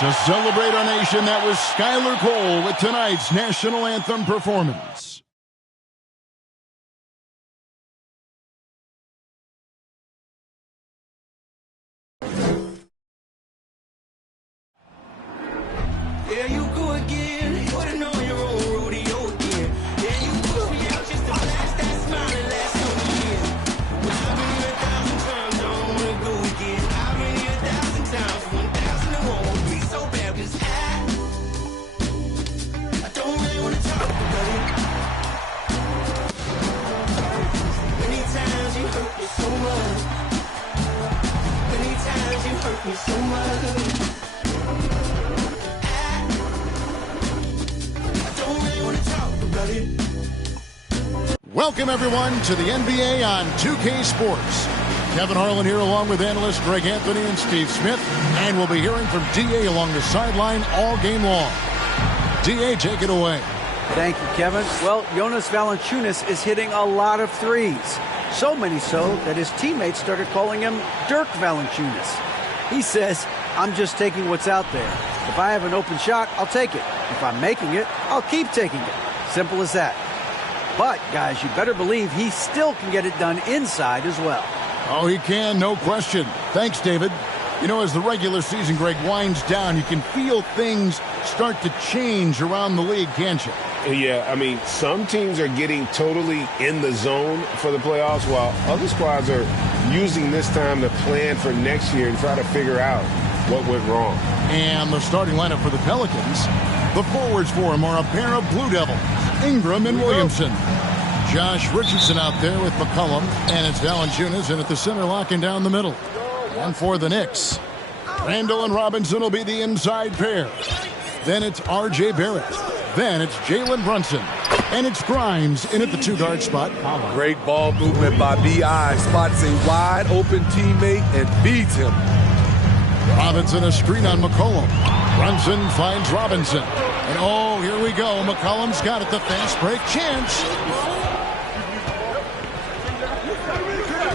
To celebrate our nation, that was Skylar Cole with tonight's national anthem performance. There you go again. You wouldn't know your own rodeo again. Yeah, you push me out just to blast that smile and last over years. But I've been here 1,000 times, I don't wanna go again. I've been here 1,000 times, 1,000 it won't be so bad, 'cause I don't really wanna talk about it. Many times you hurt me so much. Many times you hurt me so much. Welcome, everyone, to the NBA on 2K Sports. Kevin Harlan here along with analysts Greg Anthony and Steve Smith. And we'll be hearing from D.A. along the sideline all game long. D.A., take it away. Thank you, Kevin. Well, Jonas Valanciunas is hitting a lot of threes. So many so that his teammates started calling him Dirk Valanciunas. He says, I'm just taking what's out there. If I have an open shot, I'll take it. If I'm making it, I'll keep taking it. Simple as that. But, guys, you better believe he still can get it done inside as well. Oh, he can, no question. Thanks, David. You know, as the regular season, Greg, winds down, you can feel things start to change around the league, can't you? Yeah, I mean, some teams are getting totally in the zone for the playoffs, while other squads are using this time to plan for next year and try to figure out what went wrong. And the starting lineup for the Pelicans, the forwards for him are a pair of Blue Devils, Ingram and Williamson. Josh Richardson out there with McCollum, and it's Valanciunas in at the center, locking down the middle. And for the Knicks, Randall and Robinson will be the inside pair. Then it's R.J. Barrett. Then it's Jalen Brunson. And it's Grimes in at the two-guard spot. Great ball movement by B.I. Spots a wide-open teammate and feeds him. Robinson a screen on McCollum. Brunson finds Robinson. And oh, here we go. McCollum's got it. The fast break chance.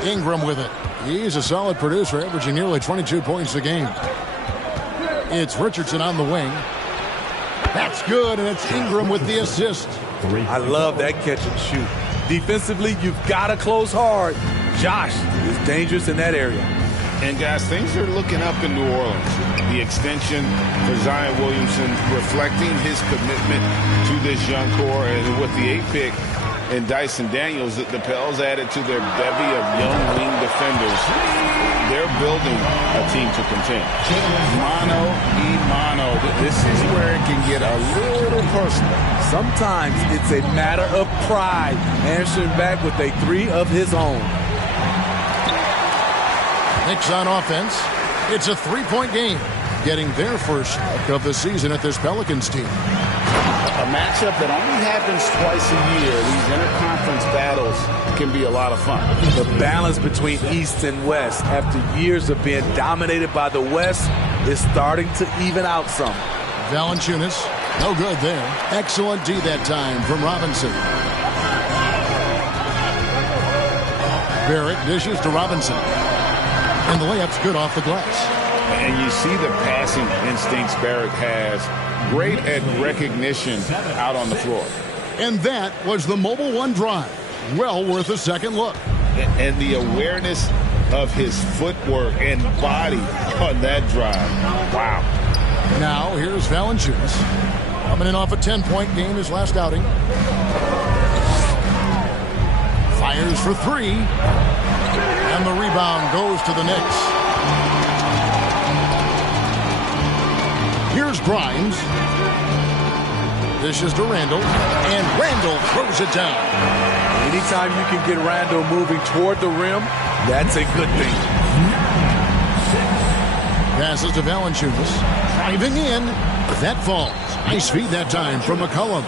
Ingram with it. He's a solid producer, averaging nearly 22 points a game. It's Richardson on the wing. That's good, and it's Ingram with the assist. I love that catch and shoot. Defensively, you've got to close hard. Josh is dangerous in that area. And, guys, things are looking up in New Orleans. The extension for Zion Williamson reflecting his commitment to this young core. And with the 8th pick and Dyson Daniels, the Pels added to their bevy of young wing defenders. They're building a team to contend. Mano y mano. This is where it can get a little personal. Sometimes it's a matter of pride, answering back with a three of his own. Knicks on offense. It's a three-point game, getting their first of the season at this Pelicans team. A matchup that only happens twice a year. These interconference battles can be a lot of fun. The balance between East and West after years of being dominated by the West is starting to even out some. Valanciunas, no good there. Excellent D that time from Robinson. Barrett dishes to Robinson. And the layup's good off the glass. And you see the passing instincts Barrett has. Great at recognition out on the floor. And that was the Mobile One drive. Well worth a second look. And the awareness of his footwork and body on that drive. Wow. Now here's Valanciunas. Coming in off a 10-point game his last outing. Fires for three. And the rebound goes to the Knicks. Here's Grimes. Dishes to Randall. And Randall throws it down. Anytime you can get Randall moving toward the rim, that's a good thing. Passes to Valanciunas. Driving in. That falls. Nice feed that time from McCollum.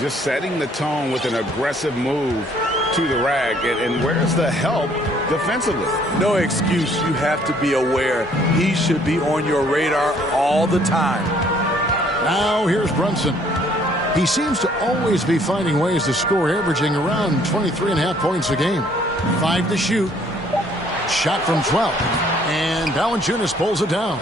Just setting the tone with an aggressive move to the rack. And where's the help defensively? No excuse. You have to be aware. He should be on your radar all the time. Now here's Brunson. He seems to always be finding ways to score, averaging around 23.5 points a game. 5 to shoot. Shot from 12. And Valanciunas pulls it down.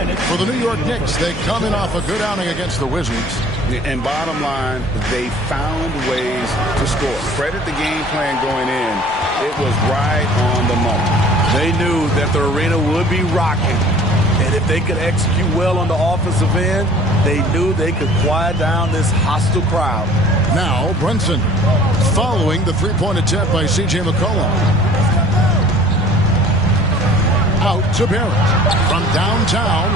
For the New York Knicks, they come in off a good outing against the Wizards. And bottom line, they found ways to score. Credit the game plan going in. It was right on the money. They knew that the arena would be rocking. And if they could execute well on the offensive end, they knew they could quiet down this hostile crowd. Now, Brunson following the three-point attempt by C.J. McCollum. Out to Barrett from downtown.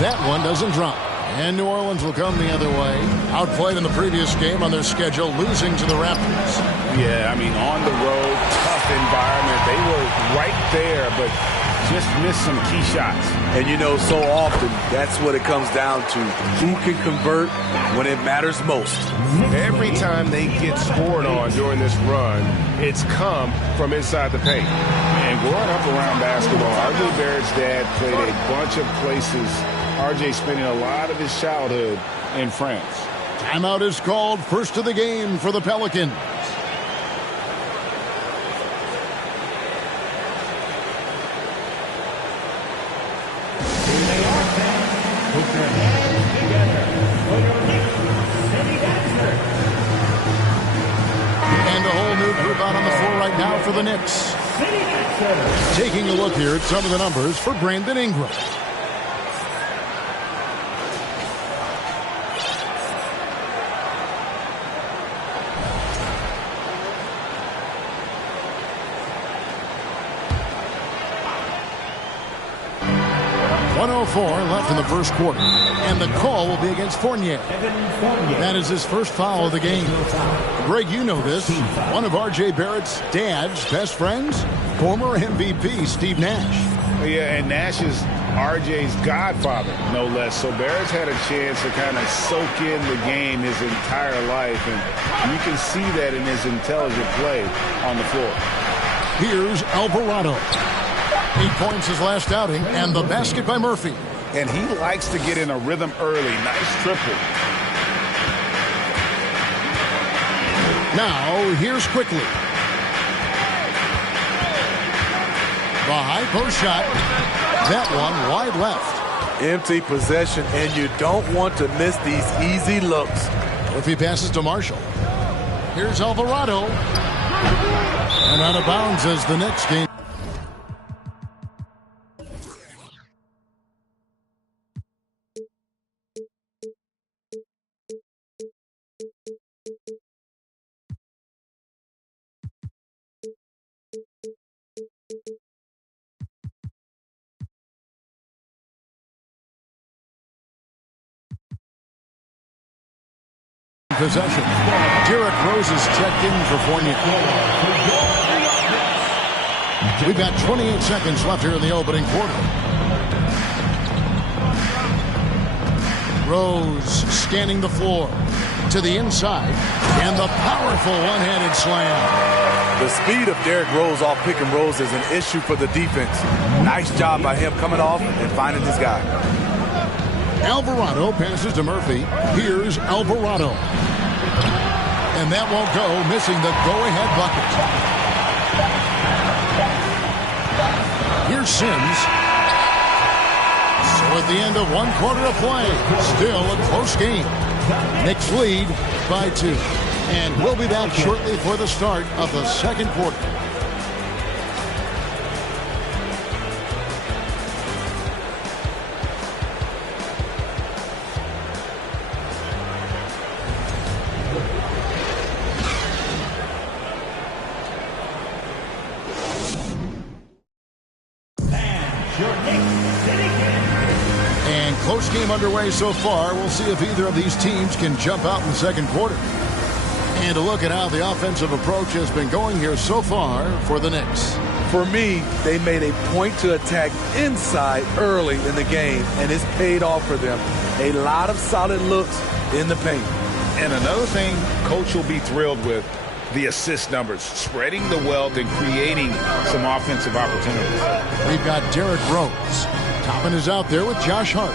That one doesn't drop. And New Orleans will come the other way. Outplayed in the previous game on their schedule, losing to the Raptors. Yeah, I mean, on the road, tough environment. They were right there, but just missed some key shots. And you know, so often, that's what it comes down to. Who can convert when it matters most? Every time they get scored on during this run, it's come from inside the paint. And growing up around basketball, R.J. Barrett's dad played a bunch of places. R.J. spending a lot of his childhood in France. Timeout is called, first of the game for the Pelicans. And a whole new group out on the floor right now for the Knicks. Taking a look here at some of the numbers for Brandon Ingram. Left in the first quarter, and the call will be against Fournier. That is his first foul of the game. Greg, you know this. One of R.J. Barrett's dad's best friends, former MVP Steve Nash. Yeah, and Nash is R.J.'s godfather, no less. So Barrett's had a chance to kind of soak in the game his entire life, and you can see that in his intelligent play on the floor. Here's Alvarado. 8 points his last outing, and the basket by Murphy. And he likes to get in a rhythm early. Nice triple. Now, here's Quickly. The high post shot. That one wide left. Empty possession, and you don't want to miss these easy looks. If he passes to Marshall. Here's Alvarado. And out of bounds as the Knicks game. Possession. Derrick Rose is checked in for Fournier. We've got 28 seconds left here in the opening quarter. Rose scanning the floor to the inside, and the powerful one-handed slam. The speed of Derrick Rose off pick and rolls is an issue for the defense. Nice job by him coming off and finding his guy. Alvarado passes to Murphy. Here's Alvarado. And that won't go, missing the go-ahead bucket. Here's Sims. So at the end of 1 quarter of play, still a close game. Knicks lead by 2. And we'll be back shortly for the start of the second quarter. And close game underway so far. We'll see if either of these teams can jump out in the second quarter. And a look at how the offensive approach has been going here so far for the Knicks. For me, they made a point to attack inside early in the game, and it's paid off for them. A lot of solid looks in the paint. And another thing Coach will be thrilled with, the assist numbers, spreading the wealth and creating some offensive opportunities. We've got Derrick Rose. Toppin is out there with Josh Hart.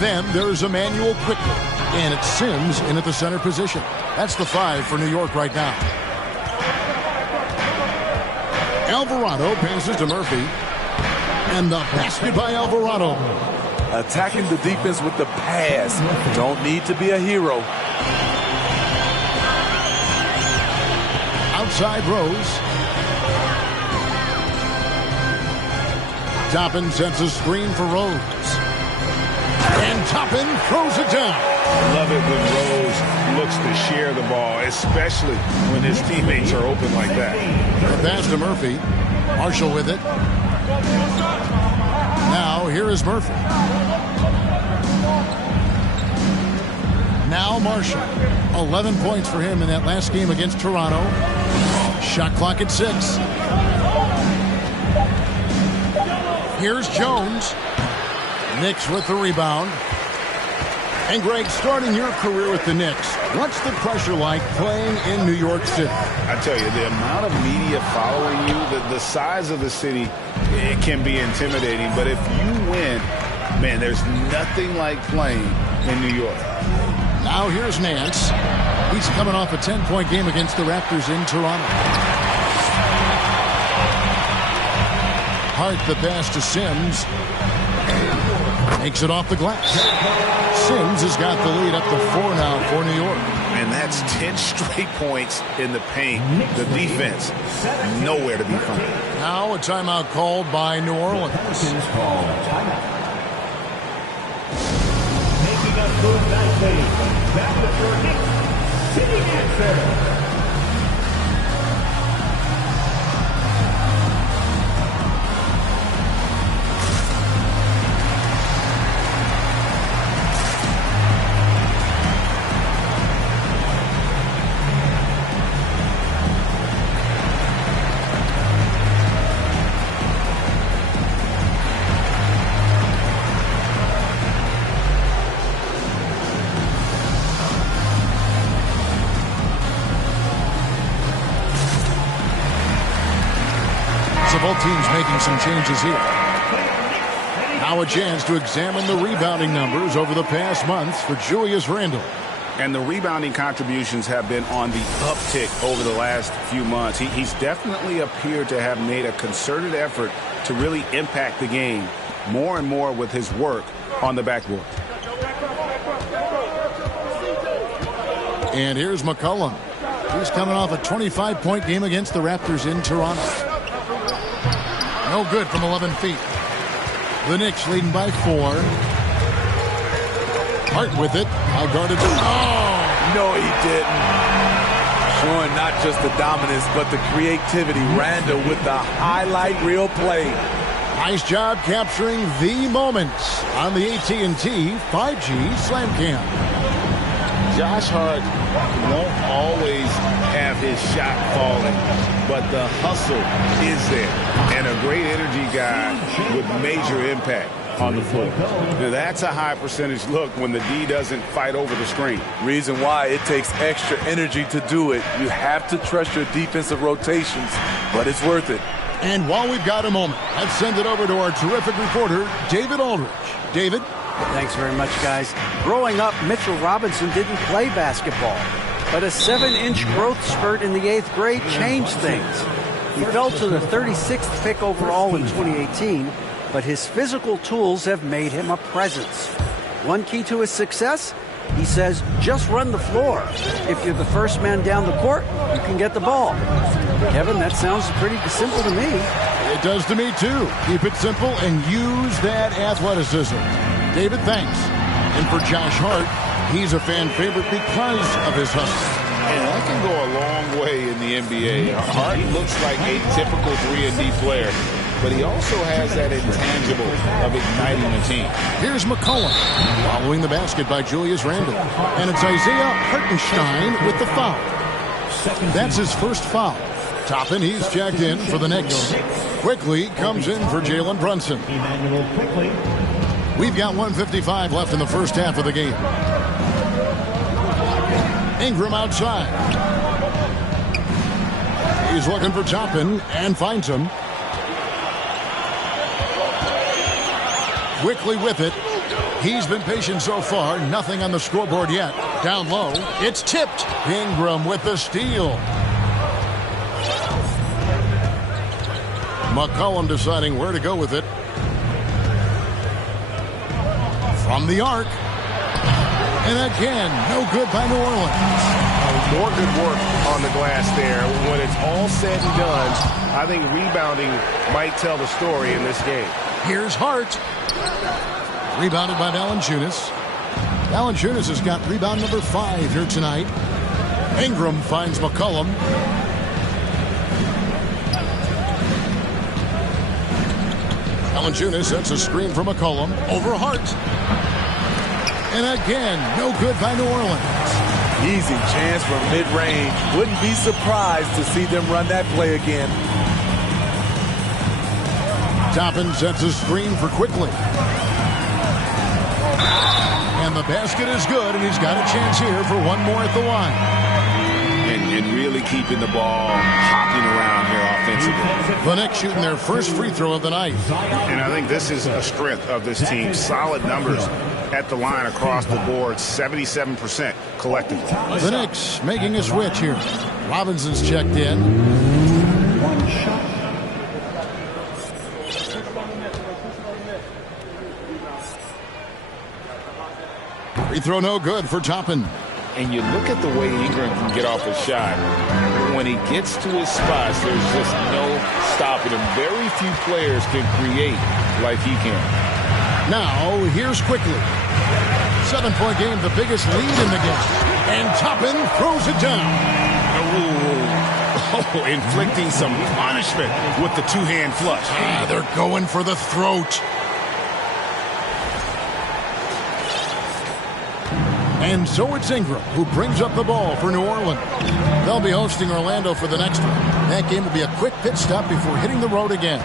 Then there's Emmanuel Quickly. And it's Sims in at the center position. That's the 5 for New York right now. Alvarado passes to Murphy. And the basket by Alvarado. attacking the defense with the pass. Don't need to be a hero. Outside Rose. Toppin sets a screen for Rose. And Toppin throws it down. Love it when Rose looks to share the ball, especially when his teammates are open like that. The pass to Murphy. Marshall with it. Now here is Murphy. Now Marshall. 11 points for him in that last game against Toronto. Shot clock at 6. Here's Jones. Knicks with the rebound. And Greg, starting your career with the Knicks, what's the pressure like playing in New York City? I tell you, the amount of media following you, the size of the city, it can be intimidating. But if you win, man, there's nothing like playing in New York. Now here's Nance. He's coming off a 10-point game against the Raptors in Toronto. Hart the pass to Sims. Makes it off the glass. Sims has got the lead up to 4 now for New York. And that's 10 straight points in the paint. The defense, nowhere to be found. Now a timeout called by New Orleans. Making a good night save. Back with your Knicks sitting answer. Both teams making some changes here. Now a chance to examine the rebounding numbers over the past months for Julius Randle. And the rebounding contributions have been on the uptick over the last few months. He's definitely appeared to have made a concerted effort to really impact the game more and more with his work on the backboard. And here's McCollum. He's coming off a 25-point game against the Raptors in Toronto. No good from 11 feet. The Knicks leading by 4. Hart with it. Now guarded. Oh, no, he didn't. Showing not just the dominance, but the creativity. Randle with the highlight reel play. Nice job capturing the moments on the AT&T 5G Slam Cam. Josh Hart won't always have his shot falling, but the hustle is there. And a great energy guy with major impact on the floor. Now, that's a high percentage look when the D doesn't fight over the screen. Reason why it takes extra energy to do it. You have to trust your defensive rotations, but it's worth it. And while we've got a moment, let's send it over to our terrific reporter, David Aldridge. David? Thanks very much, guys. Growing up, Mitchell Robinson didn't play basketball, but a 7-inch growth spurt in the 8th grade changed things. He fell to the 36th pick overall in 2018, but his physical tools have made him a presence. One key to his success? He says, just run the floor. If you're the first man down the court, you can get the ball. Kevin, that sounds pretty simple to me. It does to me, too. Keep it simple and use that athleticism. David, thanks. And for Josh Hart, he's a fan favorite because of his hustle. And that can go a long way in the NBA. Hart looks like a typical 3-and-D player, but he also has that intangible of igniting the team. Here's McCollum following the basket by Julius Randle. And it's Isaiah Hartenstein with the foul. That's his first foul. Toppin, he's checked in for the Knicks. Quickly comes in for Jalen Brunson. We've got 1:55 left in the first half of the game. Ingram outside. He's looking for Toppin and finds him. Quickly with it. He's been patient so far. Nothing on the scoreboard yet. Down low. It's tipped. Ingram with the steal. McCollum deciding where to go with it. from the arc. And again, no good by New Orleans. More good work on the glass there. When it's all said and done, I think rebounding might tell the story in this game. Here's Hart. Rebounded by Valanciunas. Valanciunas has got rebound number 5 here tonight. Ingram finds McCollum. Valanciunas sets a screen for McCollum. Over Hart. And again, no good by New Orleans. Easy chance for mid-range. Wouldn't be surprised to see them run that play again. Toppin sets a screen for Quickly. And the basket is good, and he's got a chance here for one more at the line. And really keeping the ball hopping around here offensively. The Knicks shooting their first free throw of the night. And I think this is a strength of this team. Solid numbers at the line across the board, 77% collectively. The Knicks making a switch here. Robinson's checked in. One shot. Free throw no good for Toppin. And you look at the way Ingram can get off a shot. When he gets to his spots, there's just no stopping him. Very few players can create like he can. Now, here's Quickly. 7-point game, the biggest lead in the game. And Toppin throws it down. Oh, inflicting some punishment with the two-hand flush. They're going for the throat. And so it's Ingram who brings up the ball for New Orleans. They'll be hosting Orlando for the next one. That game will be a quick pit stop before hitting the road again.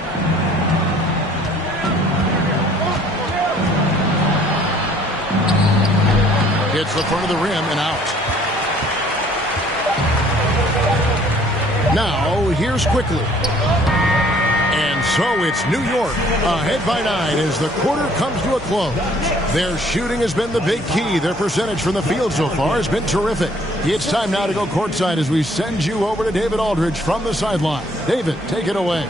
Hits the front of the rim and out. Now, here's Quickly. And so it's New York ahead by 9 as the quarter comes to a close. Their shooting has been the big key. Their percentage from the field so far has been terrific. It's time now to go courtside as we send you over to David Aldridge from the sideline. David, take it away.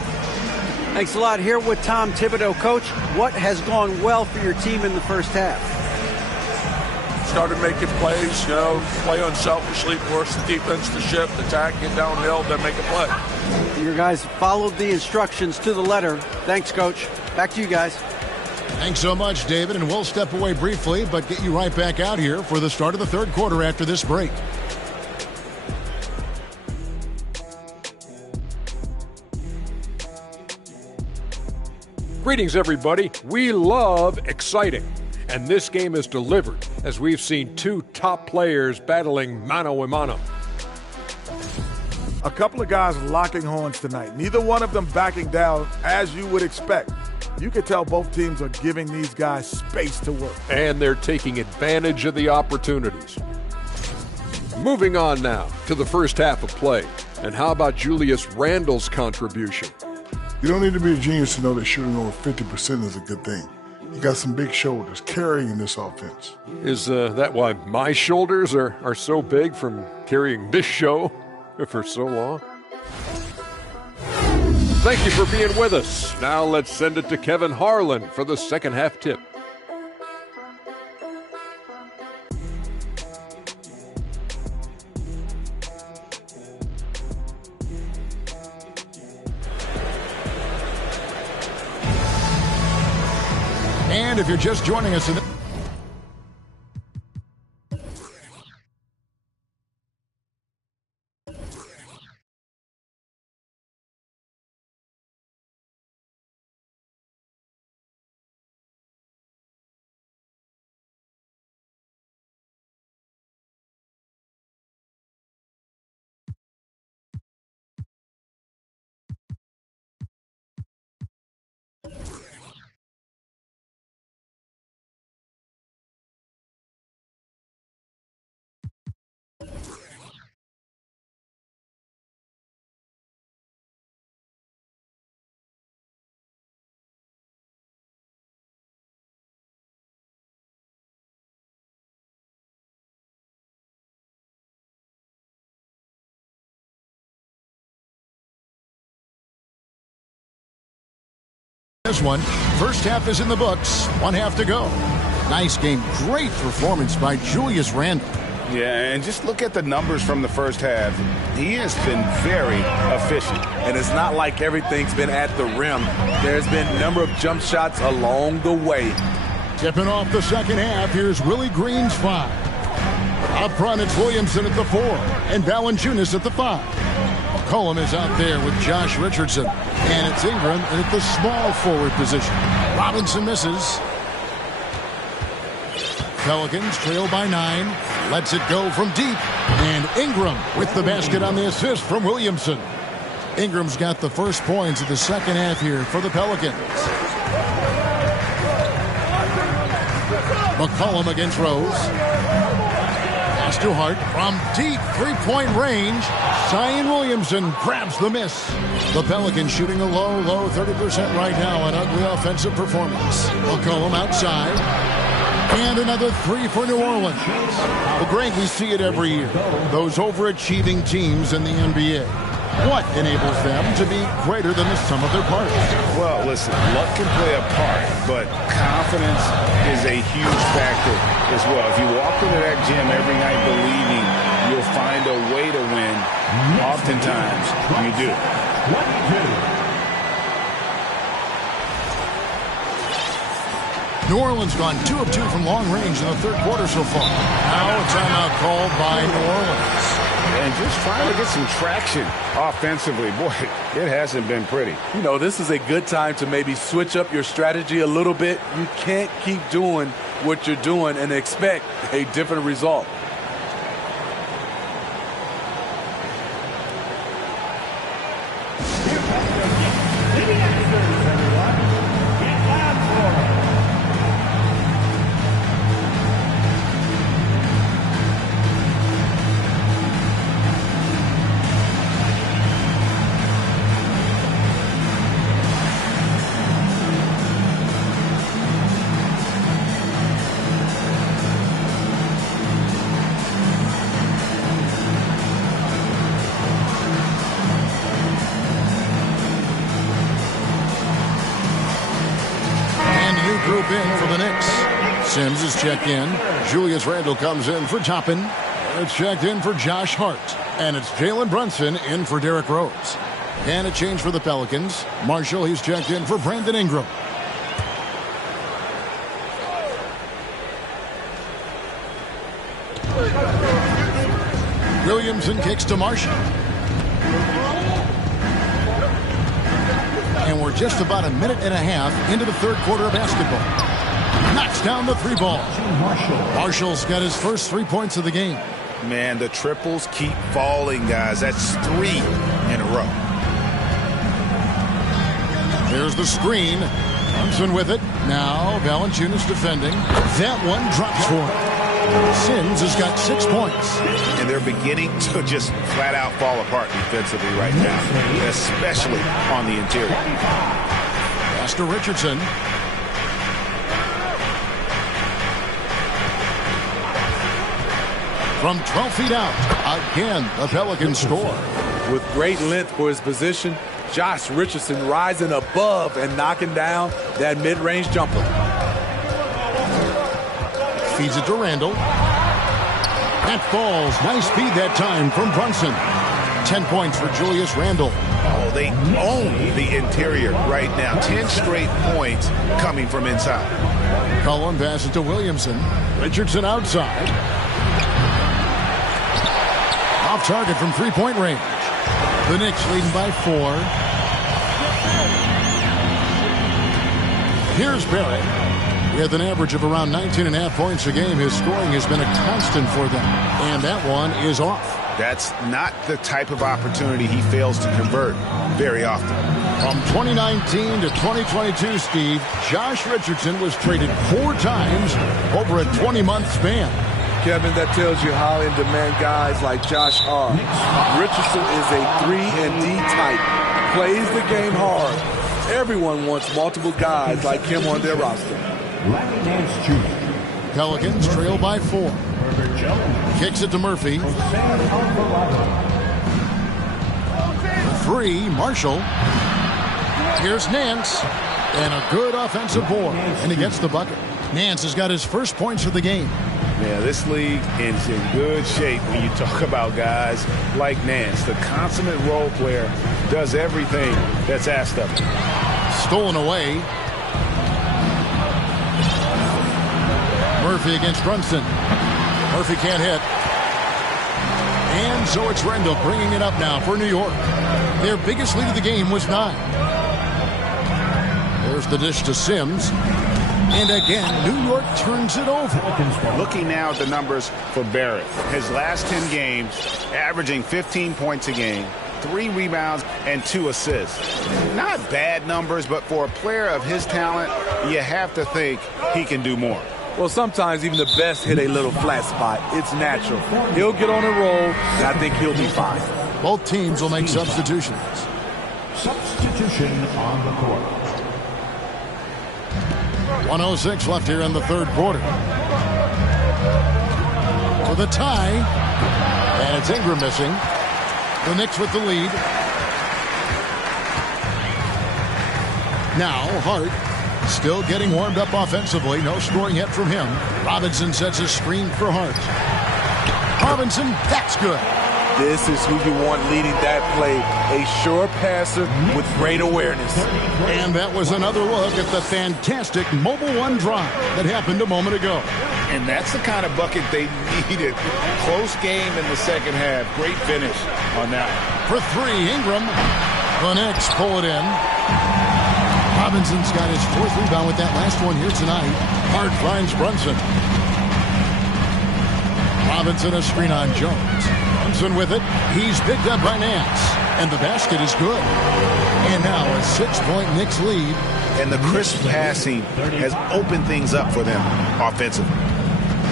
Thanks a lot. Here with Tom Thibodeau. Coach, what has gone well for your team in the first half? Started making plays, play unselfishly, force the defense to shift, attack, get downhill, then make a play. Your guys followed the instructions to the letter. Thanks, Coach. Back to you guys. Thanks so much, David, and we'll step away briefly, but get you right back out here for the start of the third quarter after this break. Greetings, everybody. We love exciting. And this game is delivered as we've seen two top players battling mano a mano. A couple of guys locking horns tonight. Neither one of them backing down as you would expect. You could tell both teams are giving these guys space to work. And they're taking advantage of the opportunities. Moving on now to the first half of play. And how about Julius Randle's contribution? You don't need to be a genius to know that shooting over 50% is a good thing. You got some big shoulders carrying this offense. Is that why my shoulders are so big from carrying this show for so long? Thank you for being with us. Now let's send it to Kevin Harlan for the second half tip. And if you're just joining us in the this one, first half is in the books. One half to go. Nice game. Great performance by Julius Randle. Yeah, and just look at the numbers from the first half. He has been very efficient. And it's not like everything's been at the rim. There's been a number of jump shots along the way. Tipping off the second half, here's Willie Green's 5. Up front, it's Williamson at the 4 and Valanciunas at the 5. McCollum is out there with Josh Richardson. And it's Ingram at the small forward position. Robinson misses. Pelicans trail by 9. Lets it go from deep. And Ingram with the basket on the assist from Williamson. Ingram's got the first points of the second half here for the Pelicans. McCollum against Rose. Pass to Hart from deep three-point range. Zion Williamson grabs the miss. The Pelicans shooting a low 30% right now. An ugly offensive performance. McCollum outside. And another 3 for New Orleans. Well, Greg, we see it every year. Those overachieving teams in the NBA. What enables them to be greater than the sum of their parts? Well, listen, luck can play a part, but confidence is a huge factor as well. If you walk into that gym every night believing you'll find a way to win, oftentimes you do. New Orleans gone 2 of 2 from long range in the third quarter so far. Now a timeout called by New Orleans. And just trying to get some traction offensively. Boy, it hasn't been pretty. You know, this is a good time to maybe switch up your strategy a little bit. You can't keep doing what you're doing and expect a different result. Group in for the Knicks. Sims is checked in. Julius Randle comes in for Toppin. It's checked in for Josh Hart. And it's Jalen Brunson in for Derrick Rose. And a change for the Pelicans. Marshall, he's checked in for Brandon Ingram. Williamson kicks to Marshall. And we're just about a minute and a half into the third quarter of basketball. Knocks down the 3 ball. Marshall's got his first 3 points of the game. Man, the triples keep falling, guys. That's 3 in a row. There's the screen. Brunson with it. Now Valanciunas defending. That one drops for him. Sims has got 6 points. And they're beginning to just flat out fall apart defensively right now, especially on the interior. Pass to Richardson. From 12 feet out, again, the Pelicans score. With great length for his position, Josh Richardson rising above and knocking down that mid-range jumper. Feeds it to Randle. That falls. Nice speed that time from Brunson. 10 points for Julius Randle. Oh, they own the interior right now. 10 straight points coming from inside. Cullen passes to Williamson. Richardson outside. Off target from 3-point range. The Knicks leading by 4. Here's Barrett. With an average of around 19.5 points a game, his scoring has been a constant for them. And that one is off. That's not the type of opportunity he fails to convert very often. From 2019 to 2022, Steve, Josh Richardson was traded 4 times over a 20-month span. Kevin, that tells you how in demand guys like Josh are. Richardson is a 3-and-D type. Plays the game hard. Everyone wants multiple guys like him on their roster. Pelicans trail by 4. Kicks it to Murphy. 3, Marshall. Here's Nance. And a good offensive board. And he gets the bucket. Nance has got his first points of the game. Yeah, this league is in good shape when you talk about guys like Nance. The consummate role player does everything that's asked of him. Stolen away. Murphy against Brunson. Murphy can't hit. And so it's Rendell bringing it up now for New York. Their biggest lead of the game was 9. There's the dish to Sims. And again, New York turns it over. Looking now at the numbers for Barrett. His last 10 games, averaging 15 points a game, 3 rebounds, and 2 assists. Not bad numbers, but for a player of his talent, you have to think he can do more. Well, sometimes even the best hit a little flat spot. It's natural. He'll get on a roll, and I think he'll be fine. Both teams will make substitutions. Substitution on the court. 1:06 left here in the third quarter. For the tie. And it's Ingram missing. The Knicks with the lead. Now Hart still getting warmed up offensively. No scoring yet from him. Robinson sets a screen for Hart. Robinson, that's good. This is who you want leading that play. A sure passer with great awareness. And that was another look at the fantastic Mobile One drive that happened a moment ago. And that's the kind of bucket they needed. Close game in the second half. Great finish on that. For 3, Ingram. The Knicks pull it in. Robinson's got his 4th rebound with that last one here tonight. Hart finds Brunson. Robinson a screen on Jones. Brunson with it. He's picked up by Nance. And the basket is good. And now a 6-point Knicks lead. And the crisp passing has opened things up for them offensively.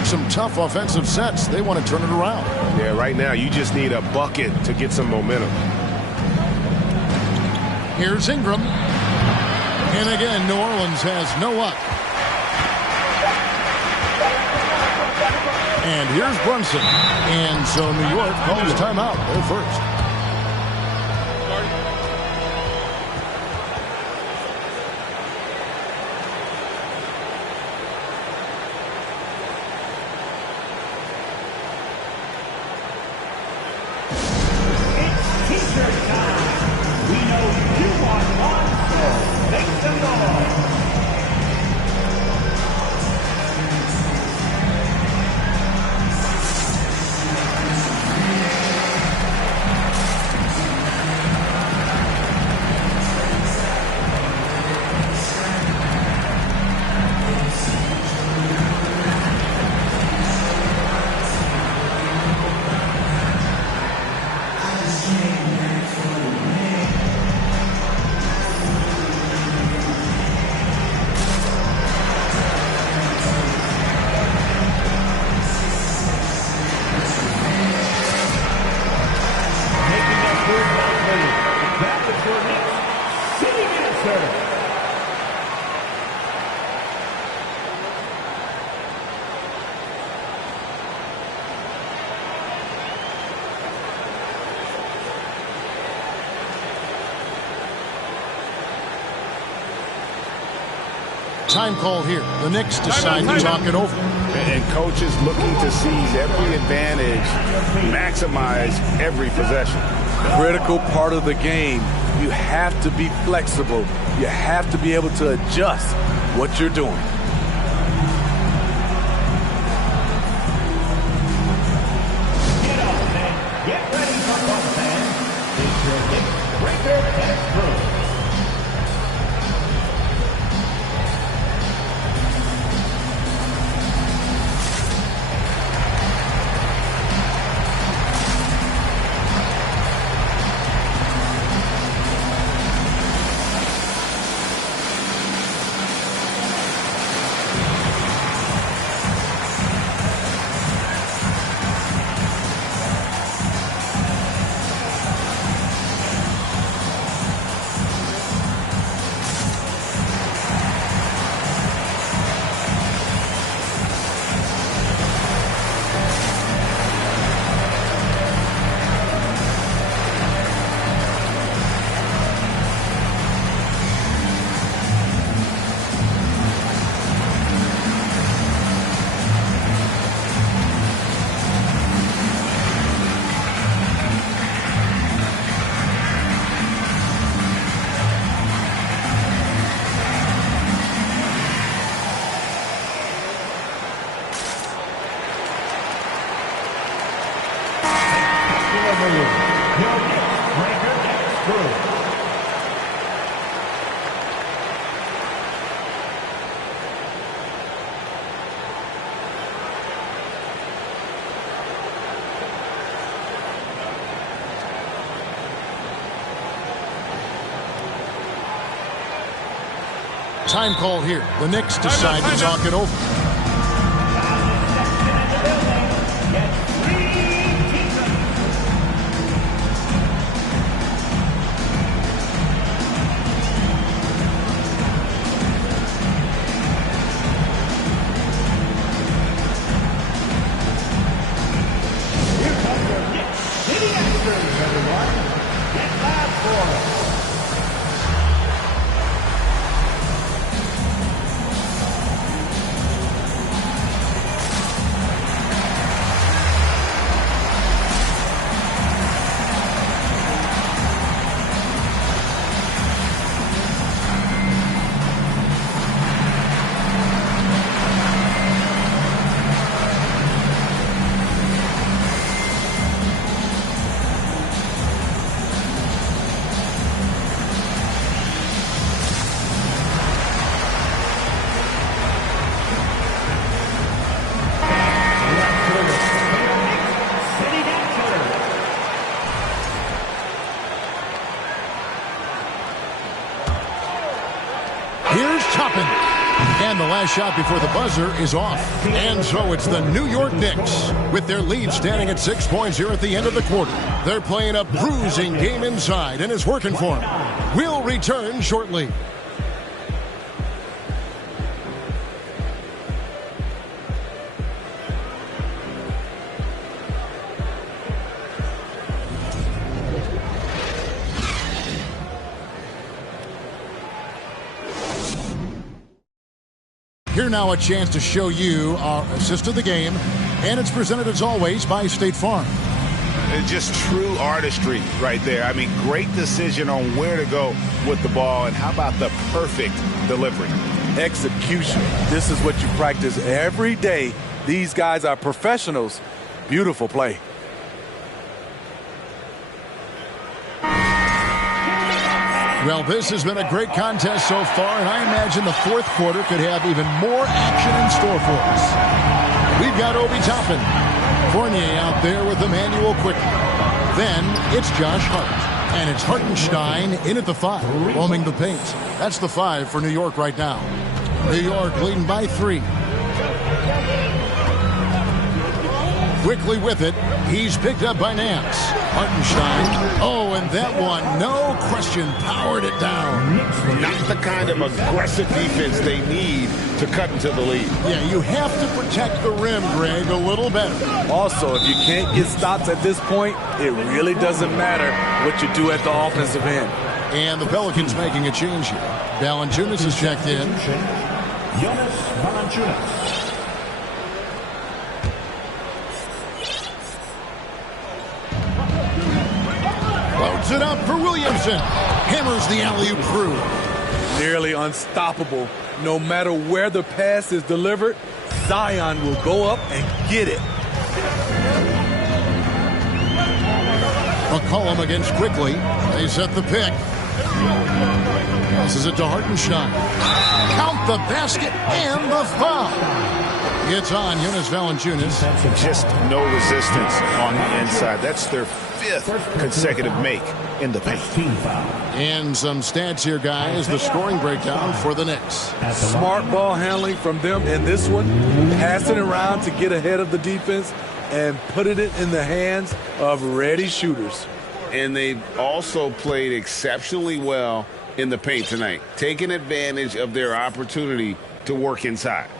Some tough offensive sets. They want to turn it around. Yeah, right now you just need a bucket to get some momentum. Here's Ingram. And again, New Orleans has no up. And here's Brunson. And so New York calls timeout. They're first. Time call here. The Knicks decide to talk it over. And coaches looking to seize every advantage, maximize every possession. Critical part of the game. You have to be flexible. You have to be able to adjust what you're doing. Get up and get ready for fun, fans. It's your Knicks breaker and crew. Time call here. The Knicks decide to talk it over. And the last shot before the buzzer is off. And so it's the New York Knicks with their lead standing at 6 points here at the end of the quarter. They're playing a bruising game inside, and it's working for them. We'll return shortly. Here now a chance to show you our assist of the game, and it's presented as always by State Farm. It's just true artistry right there. I mean, great decision on where to go with the ball, and how about the perfect delivery? Execution. This is what you practice every day. These guys are professionals. Beautiful play. Well, this has been a great contest so far, and I imagine the fourth quarter could have even more action in store for us. We've got Obi Toppin. Fournier out there with Emmanuel Quickly. Then it's Josh Hart. And it's Hartenstein in at the 5, roaming the paint. That's the 5 for New York right now. New York leading by 3. Quickly with it. He's picked up by Nance. Hartenstein. Oh, and that one, no question, powered it down. Not the kind of aggressive defense they need to cut into the lead. Yeah, you have to protect the rim, Greg, a little better. Also, if you can't get stops at this point, it really doesn't matter what you do at the offensive end. And the Pelicans making a change here. Valanciunas is checked in. Jonas Valanciunas. Loads it up for Williamson. Hammers the alley-oop through. Nearly unstoppable. No matter where the pass is delivered, Zion will go up and get it. McCollum against Quickly. They set the pick. Passes it to Hartenstein. Count the basket and the foul. It's on Jonas Valanciunas. Just no resistance on the inside. That's their 5th consecutive make in the paint. And some stats here, guys. The scoring breakdown for the Knicks. Smart ball handling from them in this one. Passing around to get ahead of the defense and putting it in the hands of ready shooters. And they've also played exceptionally well in the paint tonight, taking advantage of their opportunity to work inside.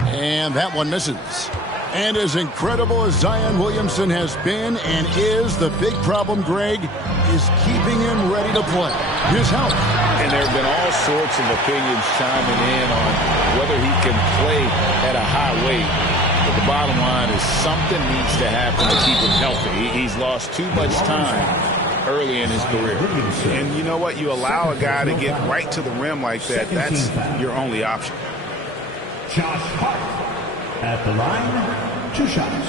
And that one misses. And as incredible as Zion Williamson has been and is, the big problem, Greg, is keeping him ready to play. His health. And there have been all sorts of opinions chiming in on whether he can play at a high weight. But the bottom line is something needs to happen to keep him healthy. He's lost too much time early in his career. And you know what? You allow a guy to get right to the rim like that, that's your only option. Josh Hart at the line, 2 shots.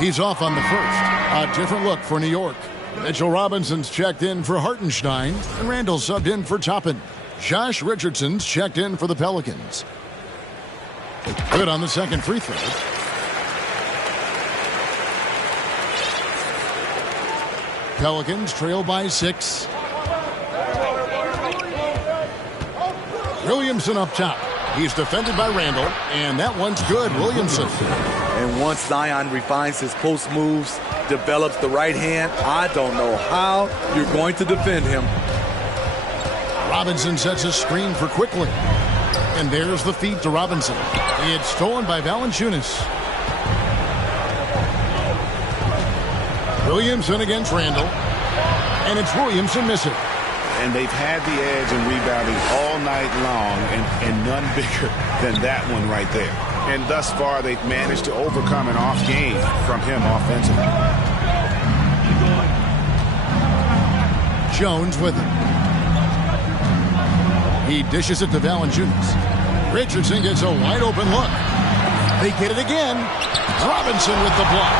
He's off on the first. A different look for New York. Mitchell Robinson's checked in for Hartenstein, and Randall subbed in for Toppin. Josh Richardson's checked in for the Pelicans. Good on the second free throw. Pelicans trail by 6. Williamson up top. He's defended by Randall, and that one's good. Williamson. And once Zion refines his post moves, develops the right hand, I don't know how you're going to defend him. Robinson sets a screen for Quickly. And there's the feed to Robinson. It's stolen by Valanciunas. Williamson against Randall. And it's Williamson missing. And they've had the edge in rebounding all night long, and none bigger than that one right there. And thus far, they've managed to overcome an off game from him offensively. Jones with it. He dishes it to Valanciunas. Richardson gets a wide open look. They get it again. Robinson with the block.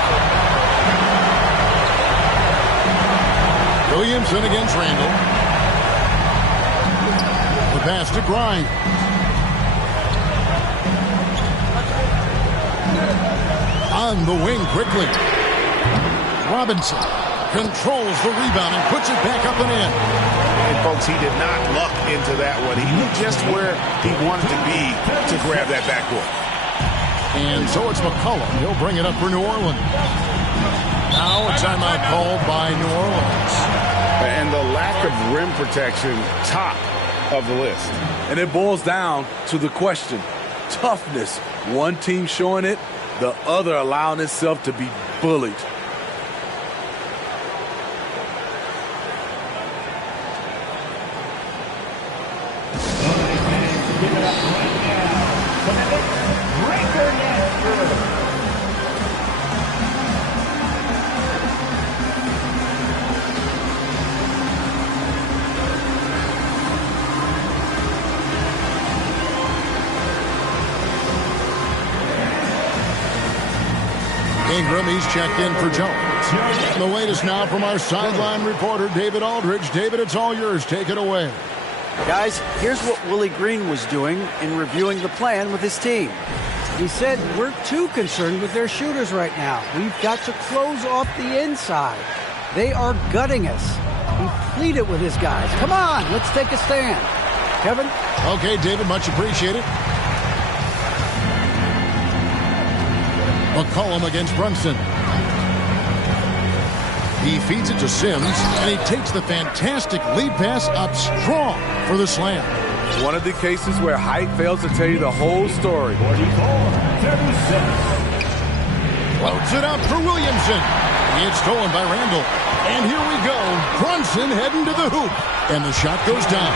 Williamson against Randall. The pass to Grimes. On the wing quickly. Robinson controls the rebound and puts it back up and in. And folks, he did not luck into that one. He knew just where he wanted to be to grab that backboard. And so it's McCollum. He'll bring it up for New Orleans. Now a timeout called by New Orleans. And the lack of rim protection, top of the list. And it boils down to the question. Toughness. One team showing it, the other allowing itself to be bullied. Give it up right now. Commitment, Breaker Nashville. Ingram, he's checked in for Jones. And the latest now from our sideline reporter, David Aldridge. David, it's all yours. Take it away. Guys, here's what Willie Green was doing in reviewing the plan with his team. He said, we're too concerned with their shooters right now. We've got to close off the inside. They are gutting us. He pleaded with his guys. Come on, let's take a stand. Kevin? Okay, David, much appreciated. McCollum against Brunson. He feeds it to Sims, and he takes the fantastic lead pass up strong for the slam. One of the cases where height fails to tell you the whole story. 44-36. Floats it up for Williamson. It's stolen by Randall. And here we go. Brunson heading to the hoop. And the shot goes down.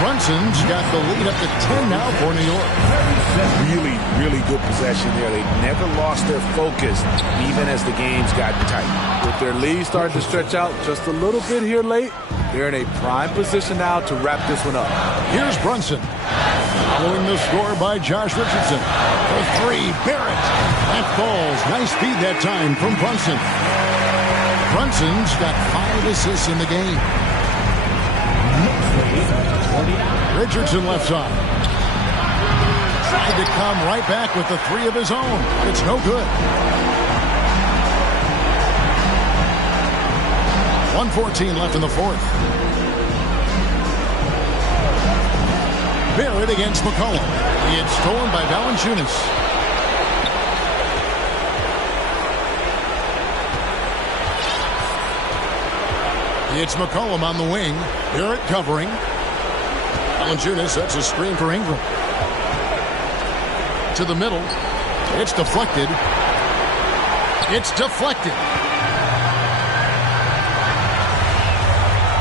Brunson's got the lead up to 10 now for New York. Really, really good possession there. They never lost their focus, even as the games got tight. With their lead starting to stretch out just a little bit here late, they're in a prime position now to wrap this one up. Here's Brunson. Following the score by Josh Richardson. For three, Barrett. That falls. Nice feed that time from Brunson. Brunson's got 5 assists in the game. Richardson left side. Tried to come right back with the 3 of his own. It's no good. 1:14 left in the fourth. Barrett against McCollum. It's stolen by Valanciunas. It's McCollum on the wing. Barrett covering. Valanciunas sets a screen for Ingram. To the middle. It's deflected. It's deflected.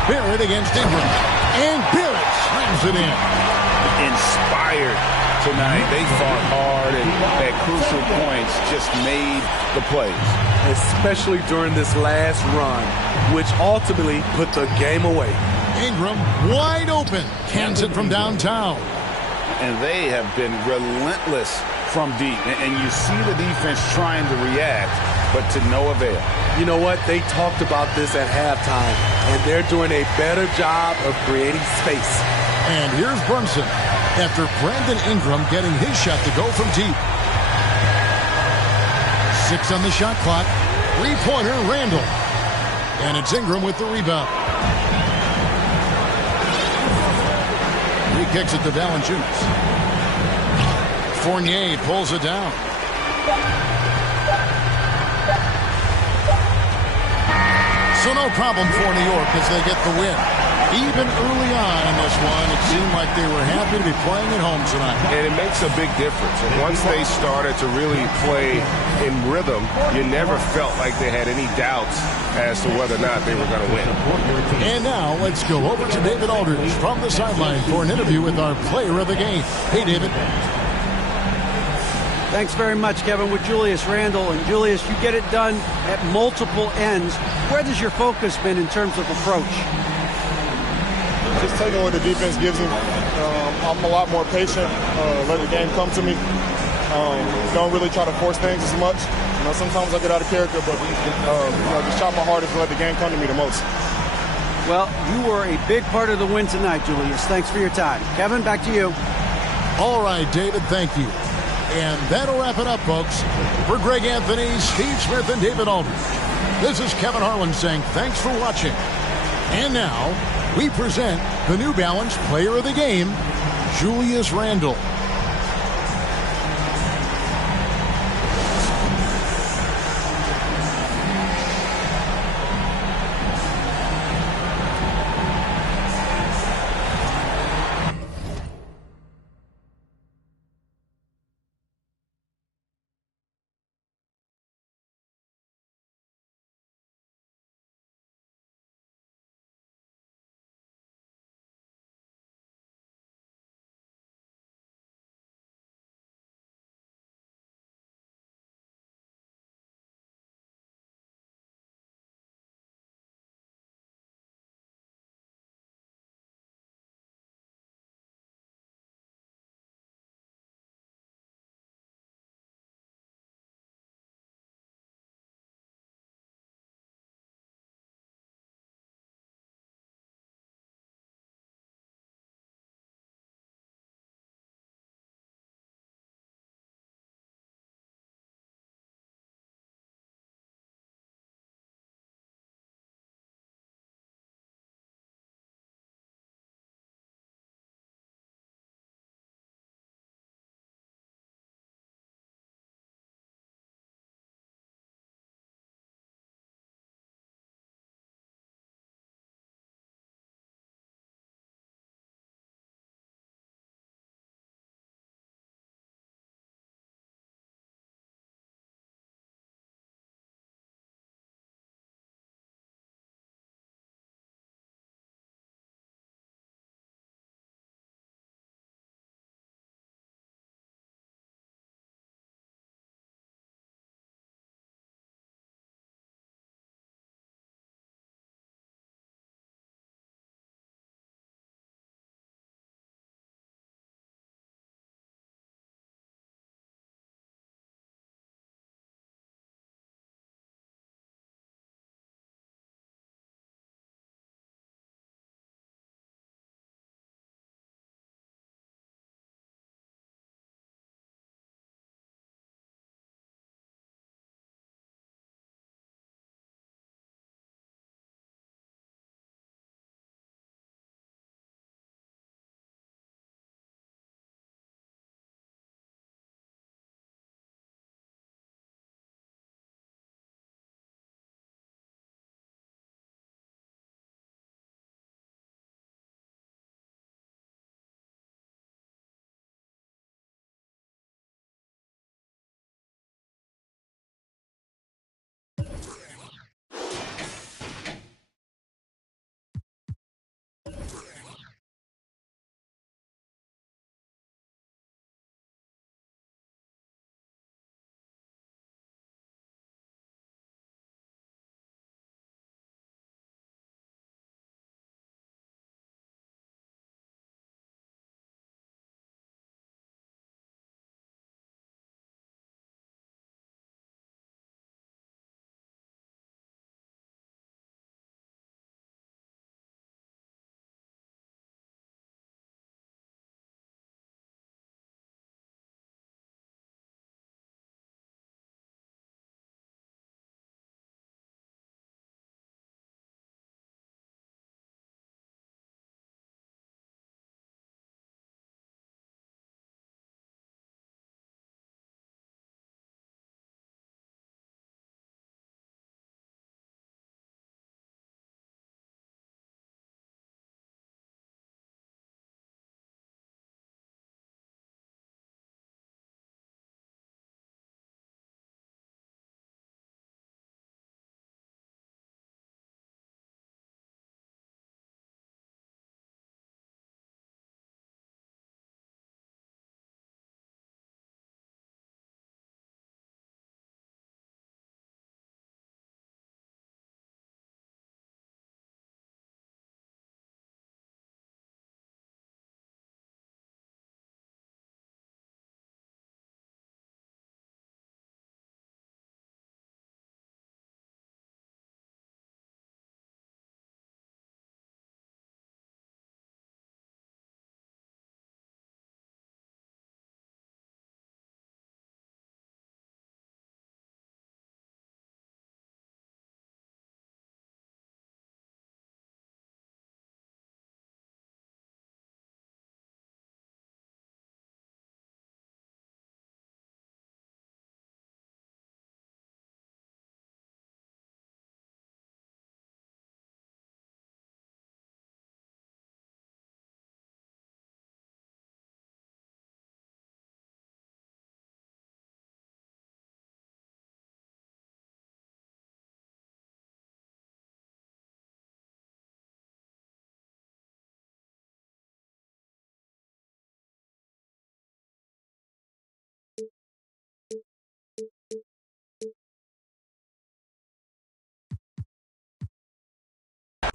Barrett against Ingram. And Barrett slams it in. Inspired tonight. They fought hard and at crucial points just made the plays. Especially during this last run, which ultimately put the game away. Ingram wide open. Cans it from downtown. And they have been relentless from deep. And you see the defense trying to react. but to no avail. You know what? They talked about this at halftime, and they're doing a better job of creating space. And here's Brunson after Brandon Ingram getting his shot to go from deep. 6 on the shot clock. Three-pointer, Randall. And it's Ingram with the rebound. He kicks it to Valanciunas. Fournier pulls it down. So no problem for New York as they get the win. Even early on in this one, it seemed like they were happy to be playing at home tonight. And it makes a big difference. And once they started to really play in rhythm, you never felt like they had any doubts as to whether or not they were going to win. And now let's go over to David Aldridge from the sideline for an interview with our player of the game. Hey, David. Thanks very much, Kevin, with Julius Randle. And Julius, you get it done at multiple ends. Where has your focus been in terms of approach? Just taking what the defense gives me. I'm a lot more patient, let the game come to me. Don't really try to force things as much. You know, sometimes I get out of character, but just try my hardest to let the game come to me the most. Well, you were a big part of the win tonight, Julius. Thanks for your time. Kevin, back to you. All right, David, thank you. And that'll wrap it up, folks. For Greg Anthony, Steve Smith, and David Aldridge, this is Kevin Harlan saying thanks for watching. And now, we present the New Balance Player of the Game, Julius Randle.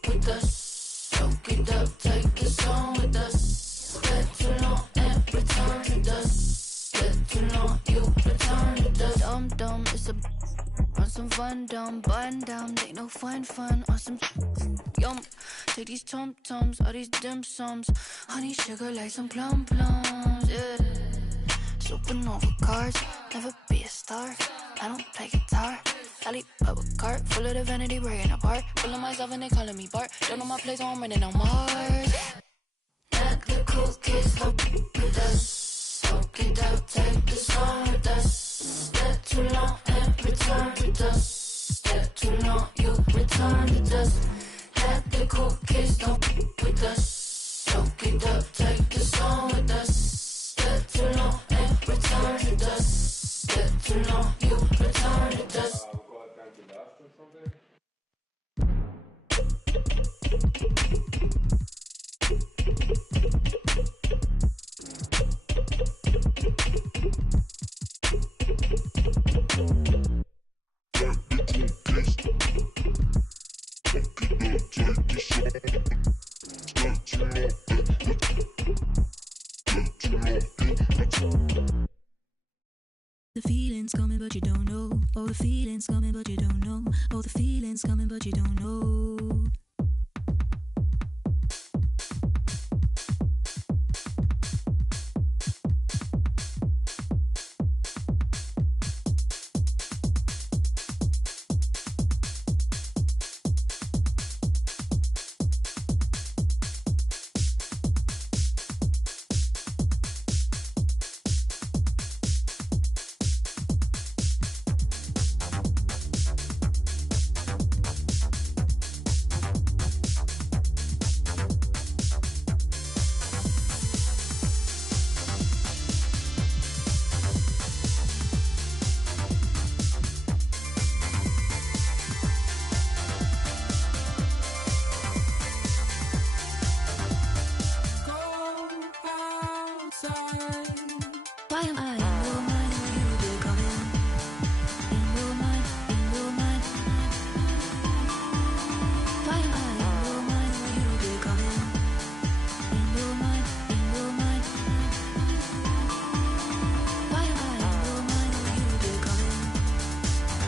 with us. Soak it up, take the song with us. Get too long and return to dust. Get too long, you return to dust. Dum dum, it's a on some fun dumb, button down, they no fun on some yum. Take these tum tums, all these dim sums, honey sugar like some plum plums, yeah. Supernova cards, never be a star. I don't play guitar. I leap up a cart full of the vanity breaking apart. Full of myself and they calling me Bart. Don't know my place, so I'm running on Mars. Let the cool kids look with us. Soak it up, take the song with us. Get too long and return to dust. Get too long, you return to dust. Let the cool kids don't with us. Soak it up, take the song with us. Get too long and return to dust. Get too long, you return to dust. The feeling's coming, but you don't know. Oh, the feeling's coming, but you don't know. Oh, the feeling's coming, but you don't know. Why am I in your mind when you becoming? In your mind, in your mind. Why am I in your mind when you becoming? In your mind, in your mind. Why am I in your mind when you becoming?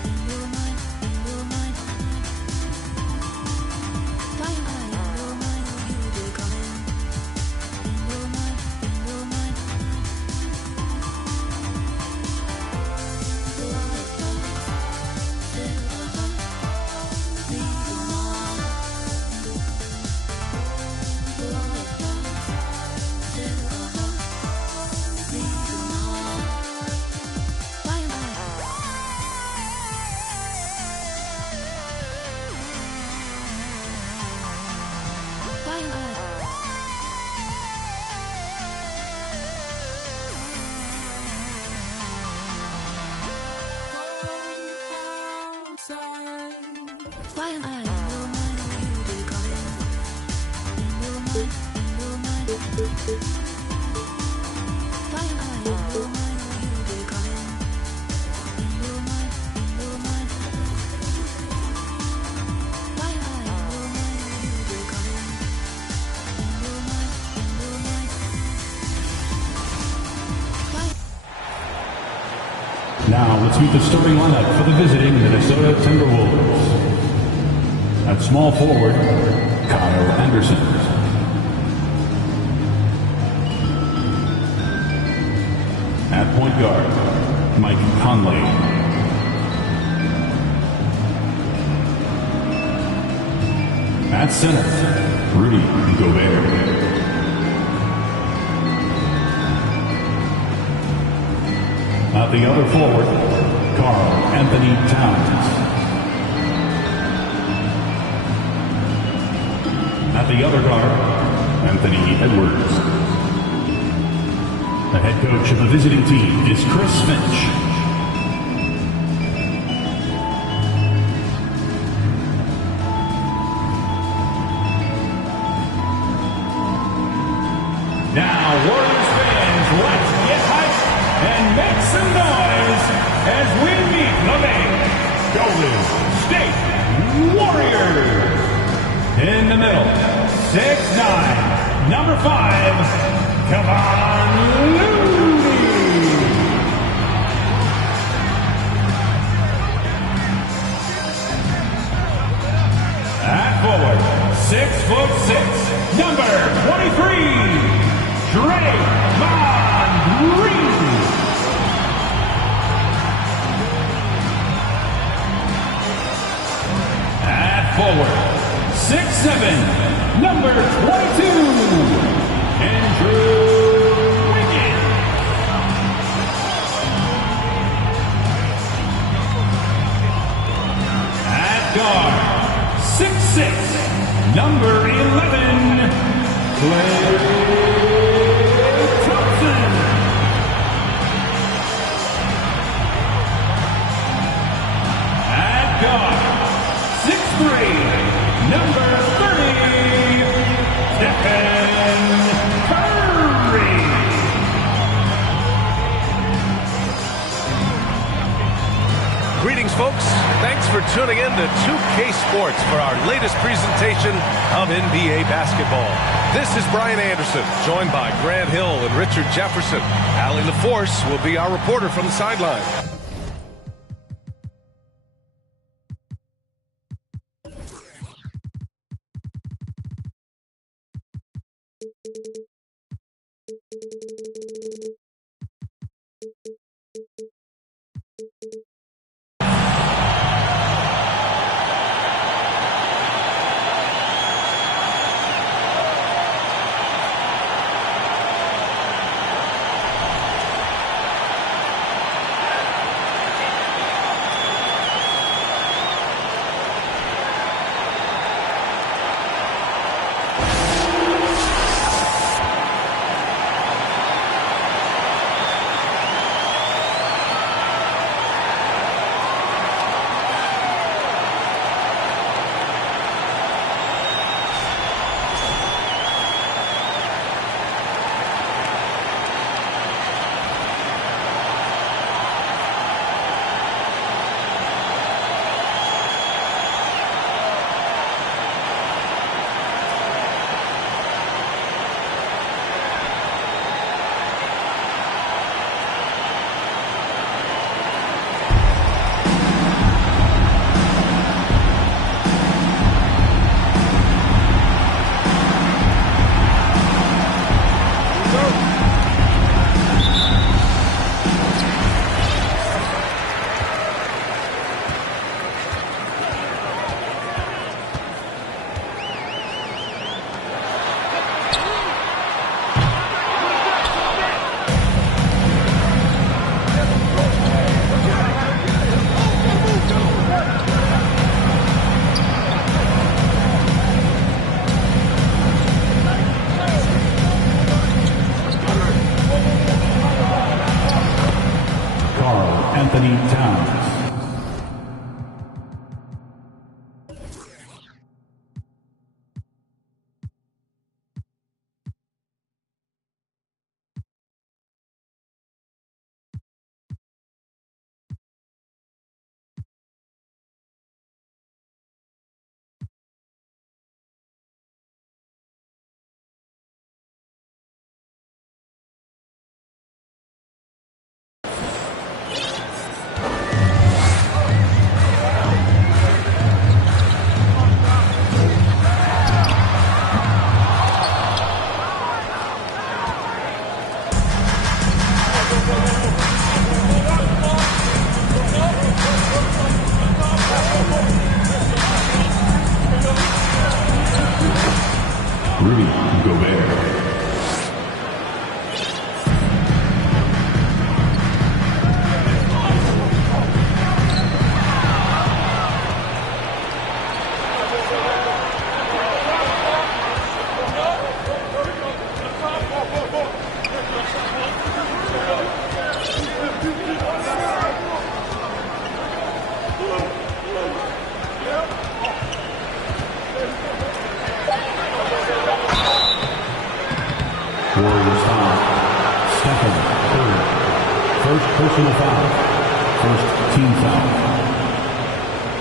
In your mind, in your mind. Why am I in your mind when you becoming? In your mind, in your mind. Why am I in your mind when you becoming? In your mind, in your mind. Why am I in your mind when you becoming? In your mind, in your mind. Why am I in your mind when you becoming? In your mind, in your mind. Now let's meet the starting lineup for the visiting Minnesota Timberwolves. At small forward, Kyle Anderson. At point guard, Mike Conley. At center, Rudy Gobert. At the other forward, Karl Anthony Towns. At the other guard, Anthony Edwards. The head coach of the visiting team is Chris Finch. Now, Warriors fans, let's get hyped and make some noise as we meet the main Golden State Warriors. In the middle, 6'9", number 5, Kevon Looney. At forward, 6'6", number 23, Draymond Green. At forward, 6'7", number 22, Andrew Wiggins. At guard, 6'6", number 11, Klay Thompson. At guard, 6'3", number 30, Stephen Curry. Greetings, folks. Thanks for tuning in to 2K Sports for our latest presentation of NBA basketball. This is Brian Anderson, joined by Grant Hill and Richard Jefferson. Allie LaForce will be our reporter from the sideline. Anthony Towns. Rudy Gobert. Warriors foul. Stephen Curry. First personal foul. First team foul.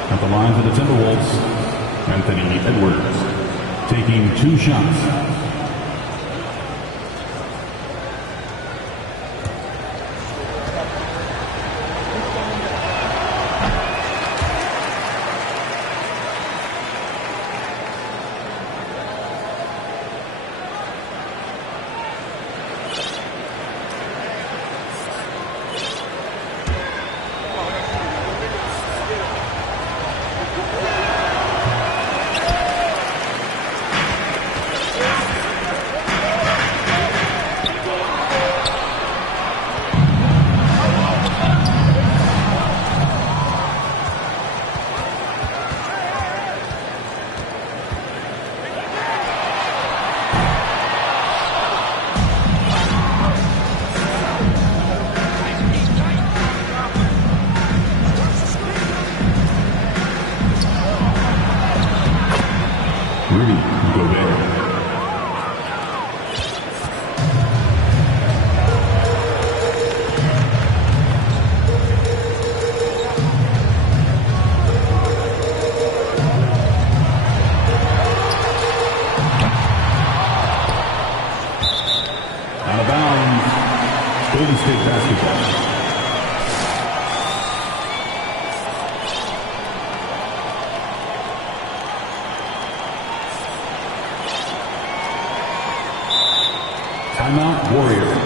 At the line for the Timberwolves, Anthony Edwards. taking 2 shots. Golden State basketball. Timeout Warriors.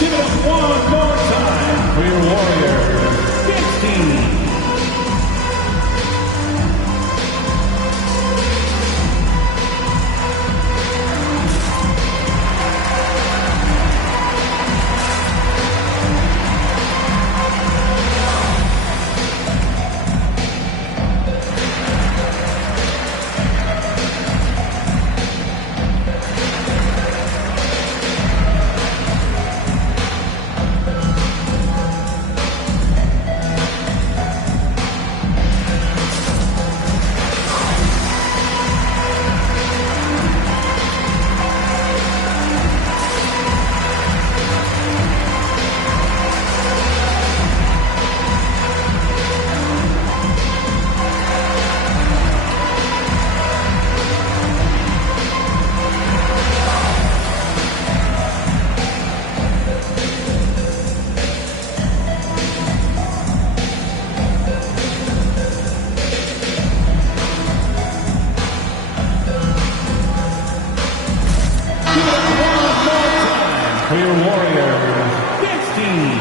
Give it up one more time for your Warriors. 15. For your Warriors, 15.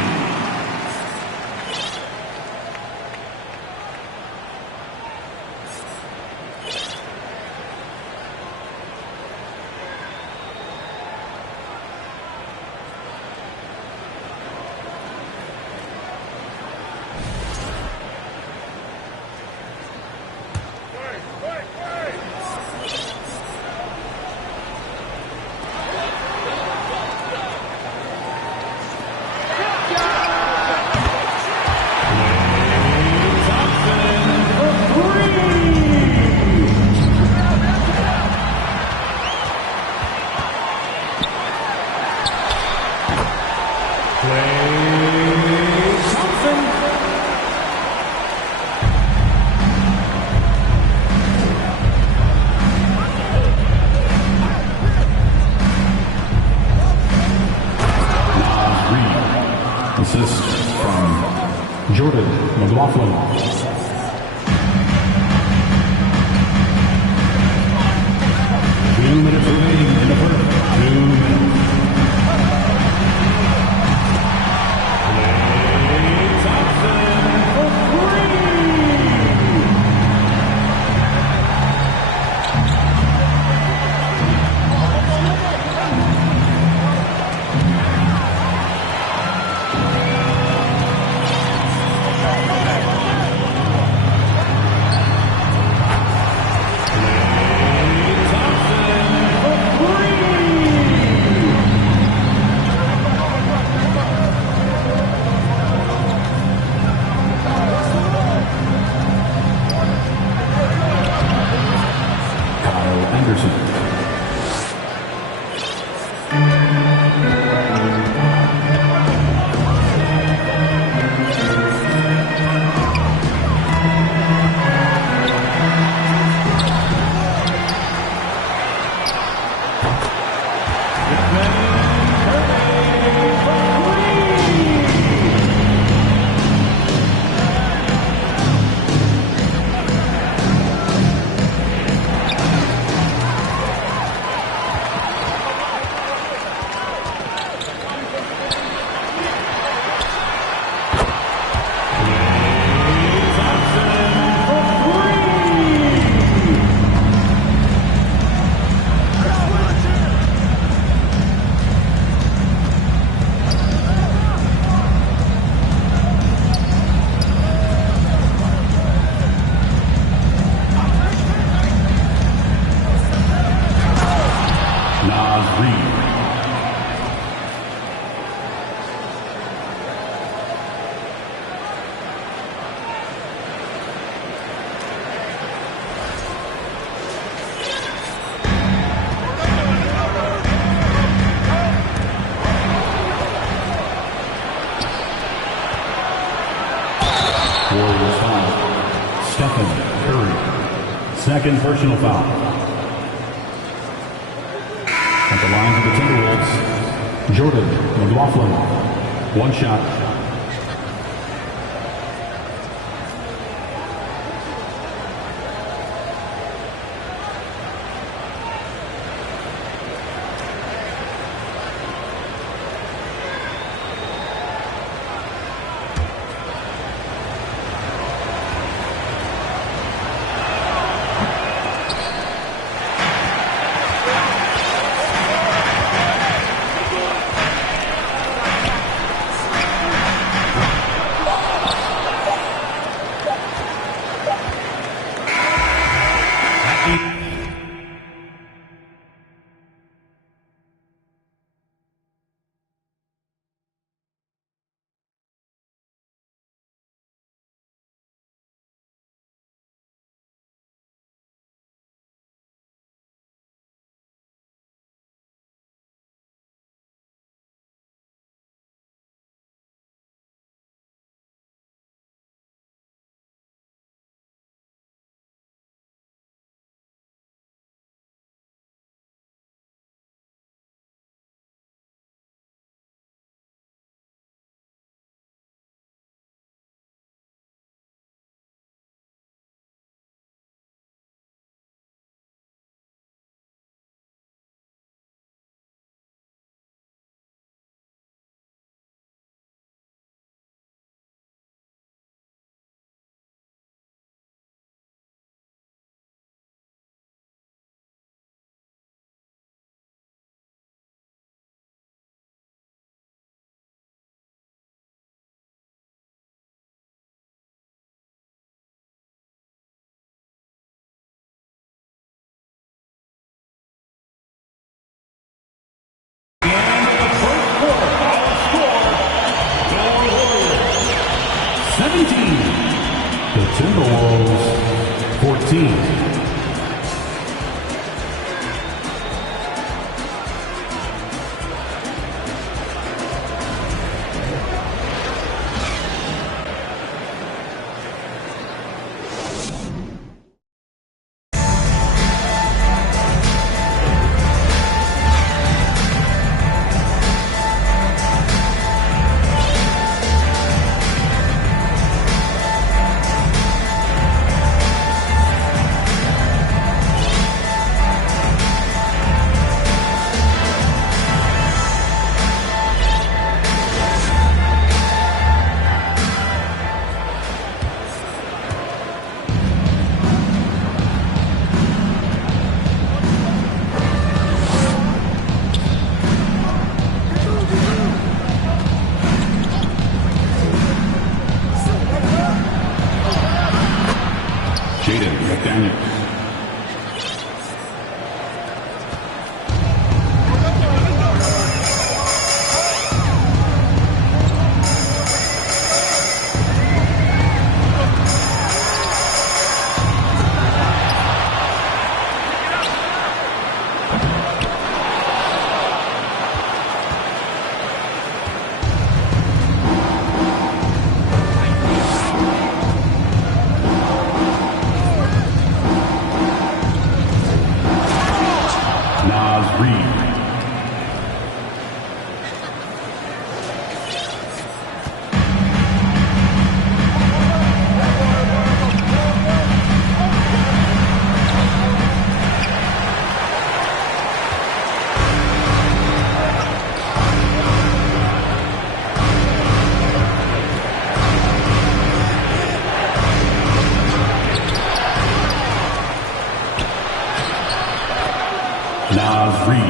Curry. Second personal foul. At the line for the Timberwolves, Jordan McLaughlin. One shot. The Timberwolves 14. Naz Reid.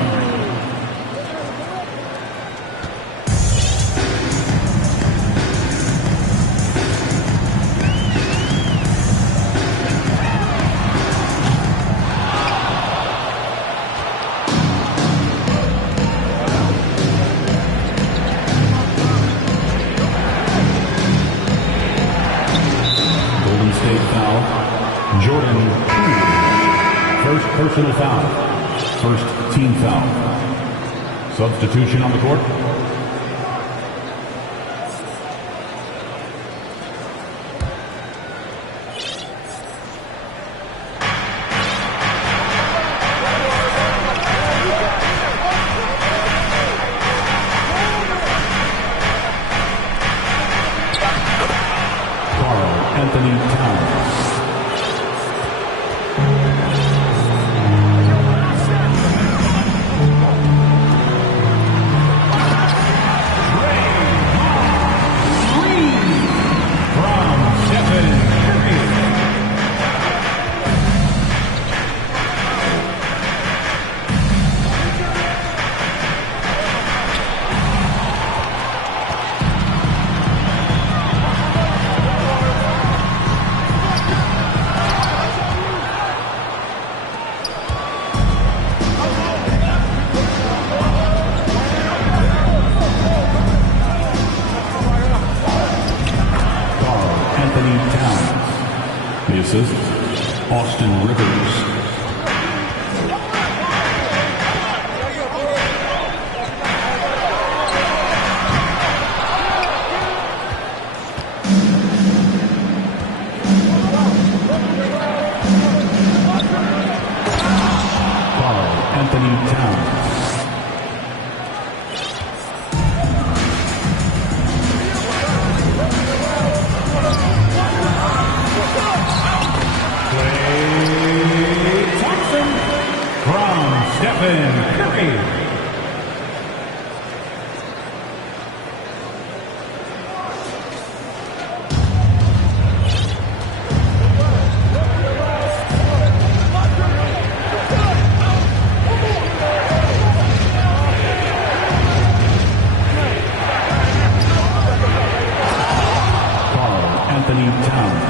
Golden State foul. Jordan Poole. First personal foul. First team foul. Substitution on the court. assist, Austin Rivers. Anthony Towns. Klay Thompson from Stephen Curry. Anthony Towns.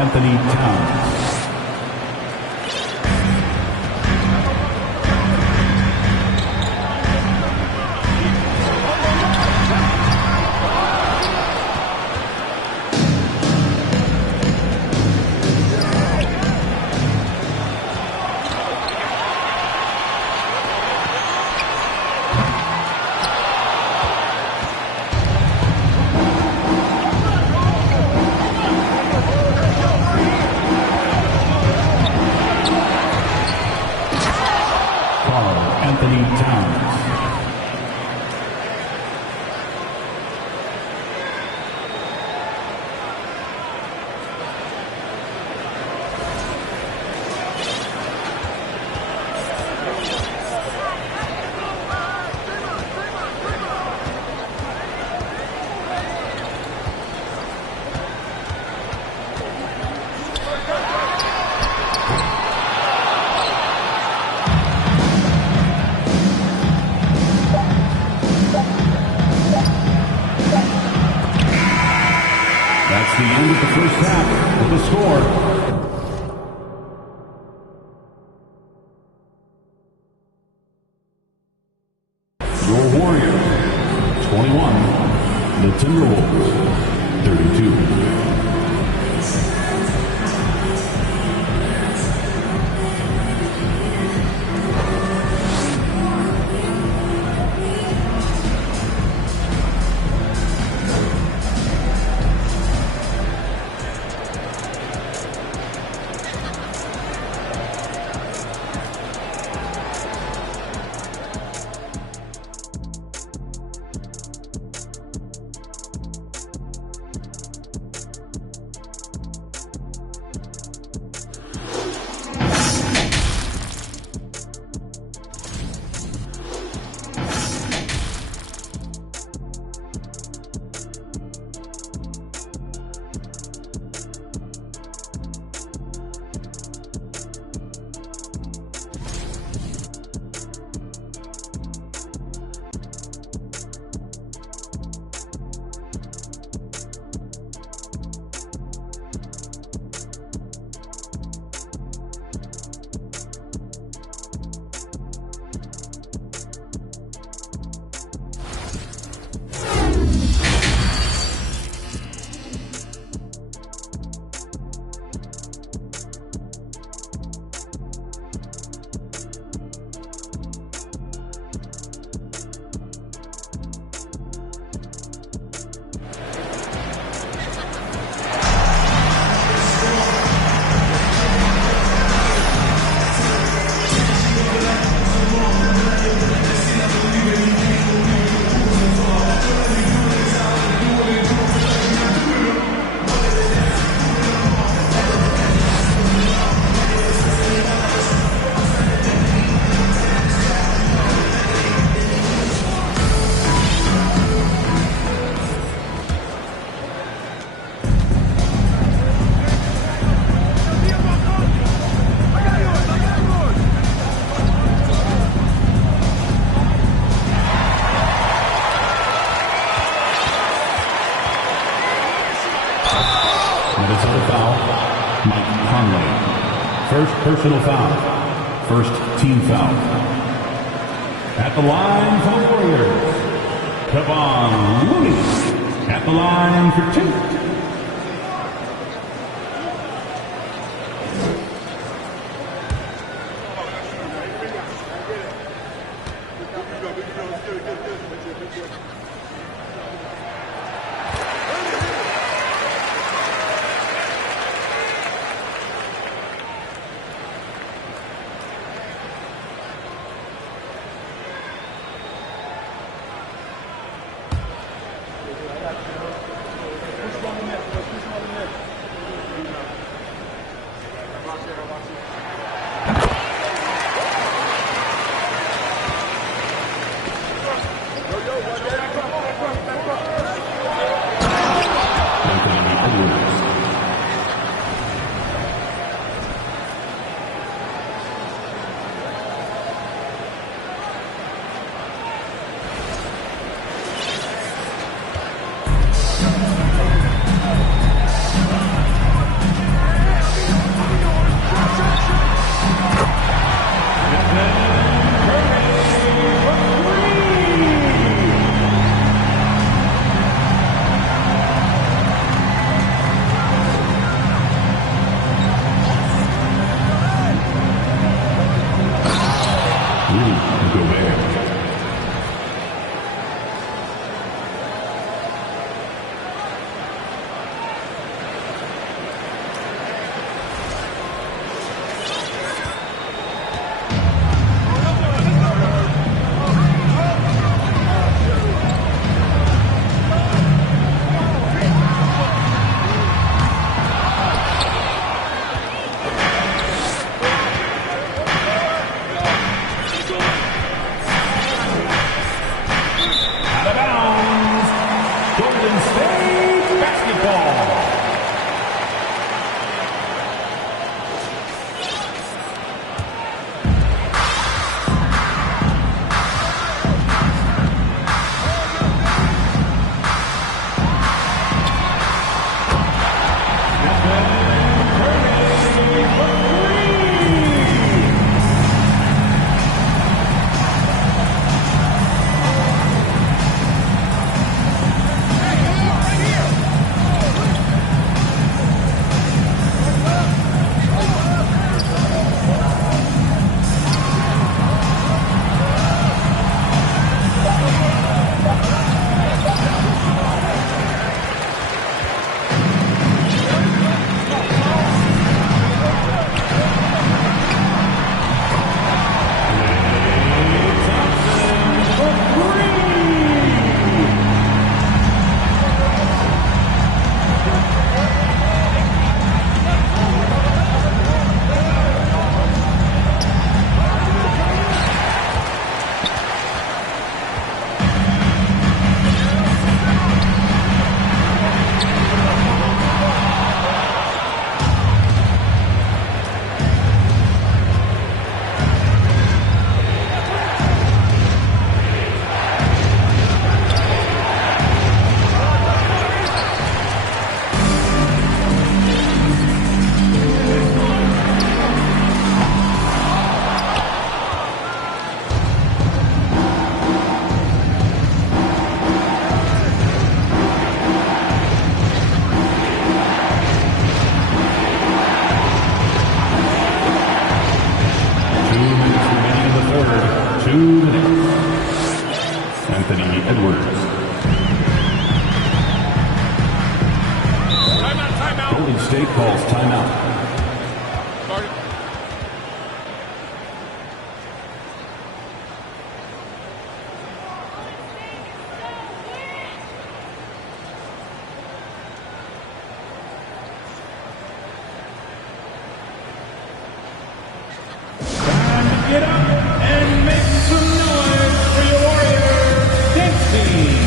Anthony Towns. Anthony Towns. That's the end of the first half with the score. Your Warriors, 21. The Timberwolves, 32. Minnesota foul, Mike Conley. First personal foul. First team foul. At the line for the Warriors, Kevon Looney. At the line for 2. State calls timeout. Get up and make some noise for your Warriors dance team.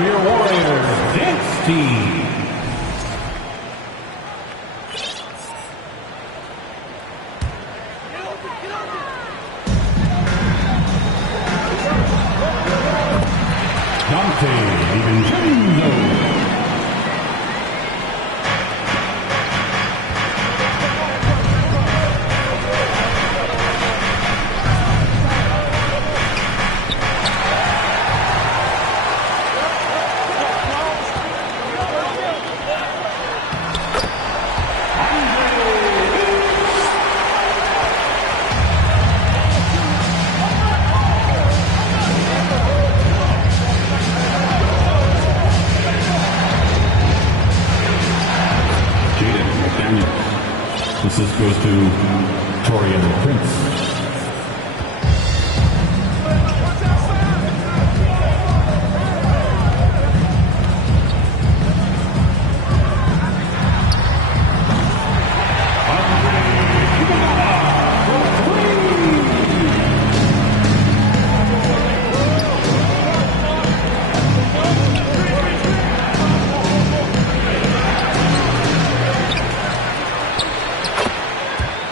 for your Warriors dance team. Dante DiVincenzo. Assist goes to Torian Prince.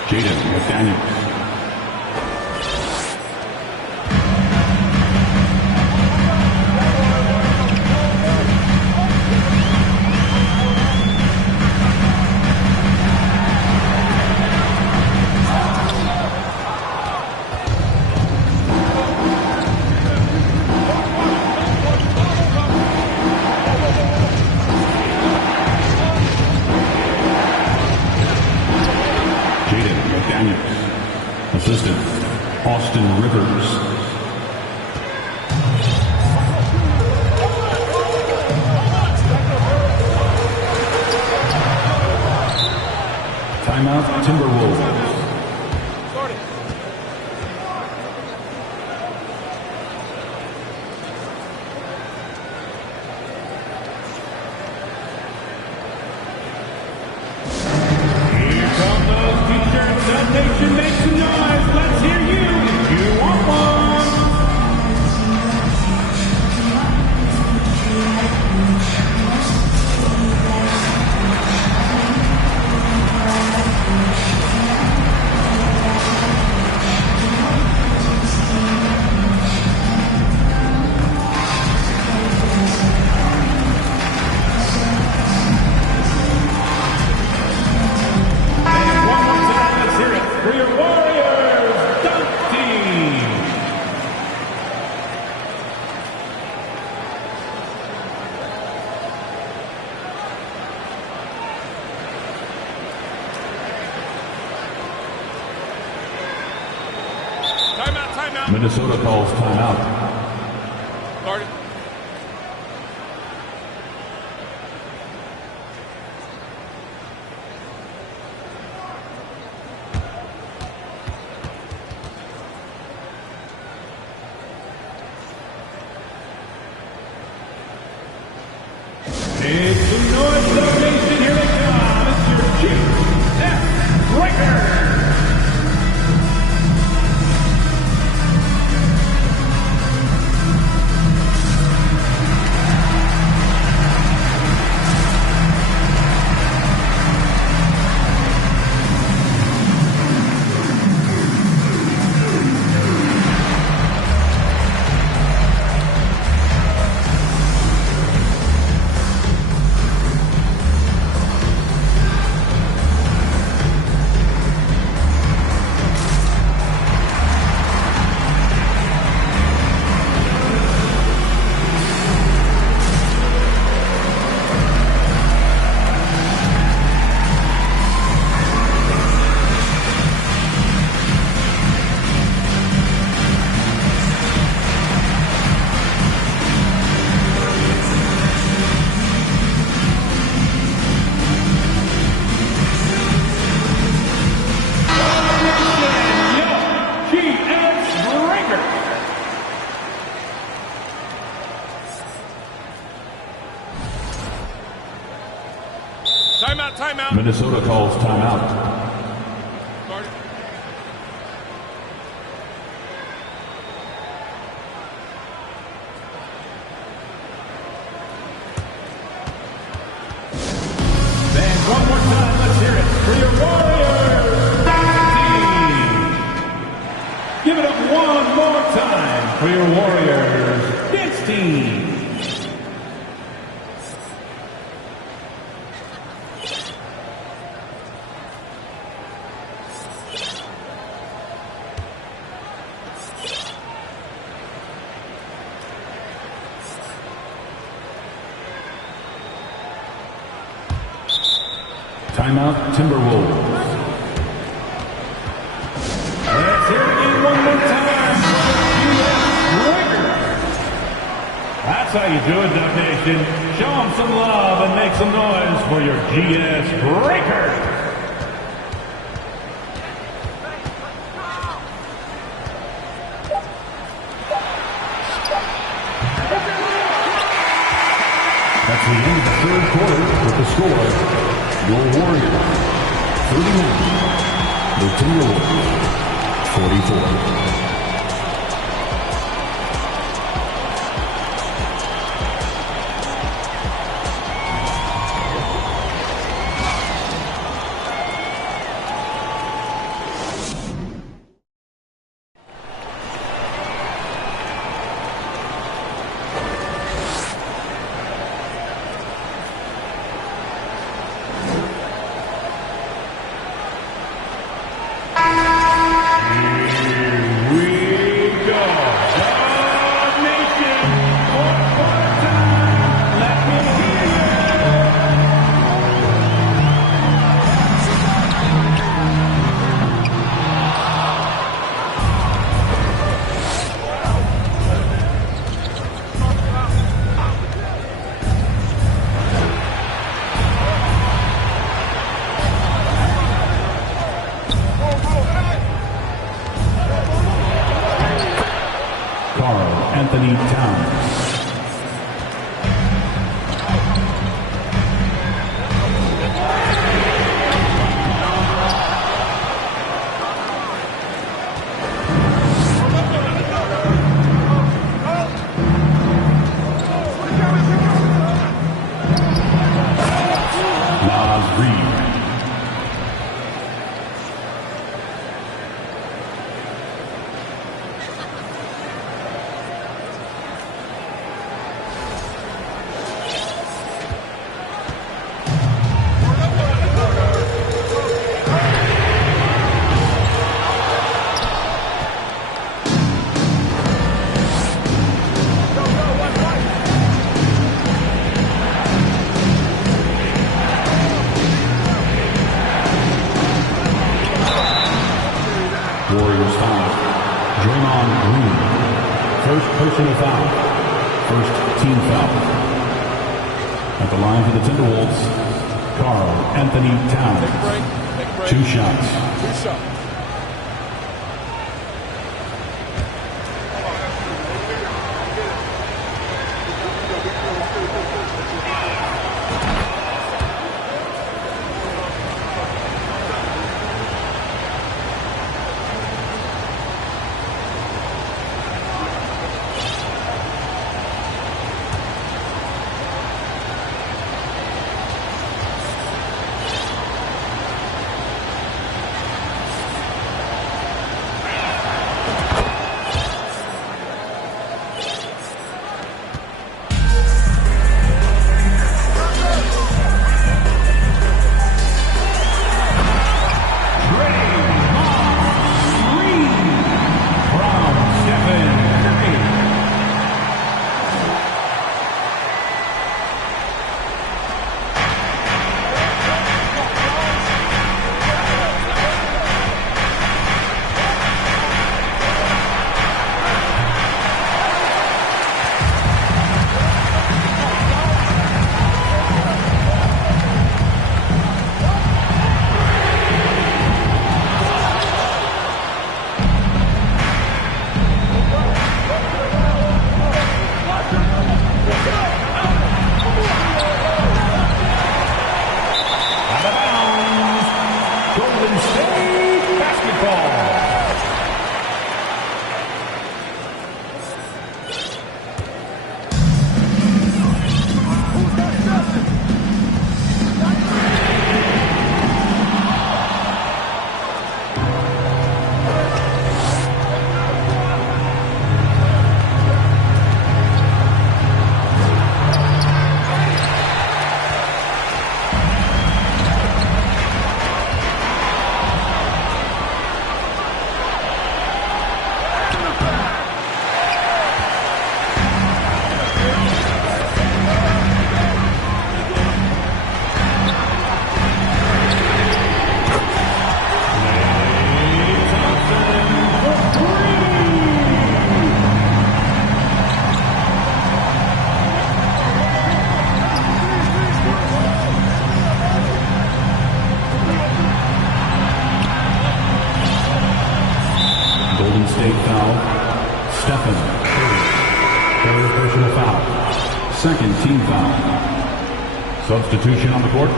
Jaden McDaniels. Assistant, Austin Rivers. Timeout, Timberwolves. Minnesota calls timeout. Make some noise, Dub Nation. Here they come. It's your Chief Breaker. Timeout. Minnesota calls timeout. your Warriors team. Give it up one more time for your Warriors dance team. Timeout, Timberwolves. Let's hear it again one more time. That's how you do it, Dub Nation. Show them some love and make some noise for your GS Breakers. That's the end of the third quarter with the score. Your Warriors, 39. The Timberwolves, 44. Anthony Towns. Naz Reid. Warriors foul. Draymond Green. First personal foul. First team foul. At the line for the Timberwolves, Karl Anthony Towns. 2 shots. Third personal foul. Second team foul. Substitution on the court.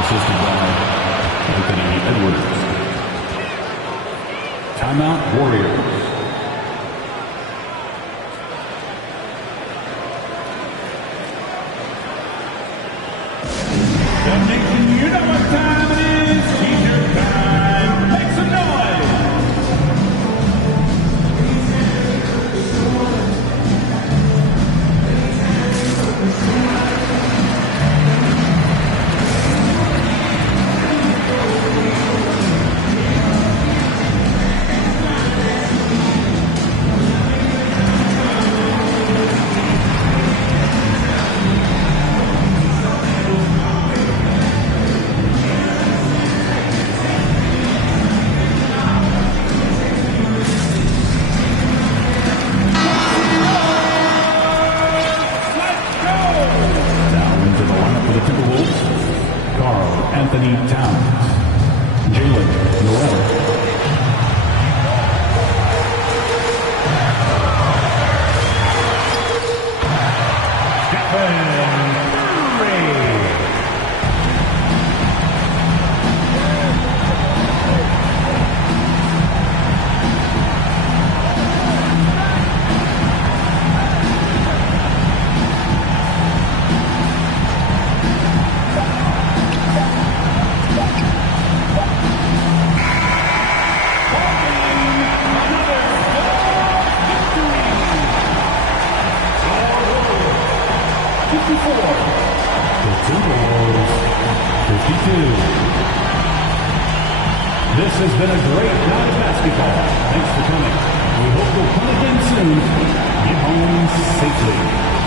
Assisted by Anthony Edwards. Timeout Warriors. You know what time it is. T-shirt time. Make some noise. Anthony Towns, Jalen Noel, Stephen Curry. The Timberwolves 52. This has been a great night of basketball. Thanks for coming. We hope you'll come again soon. Get home safely.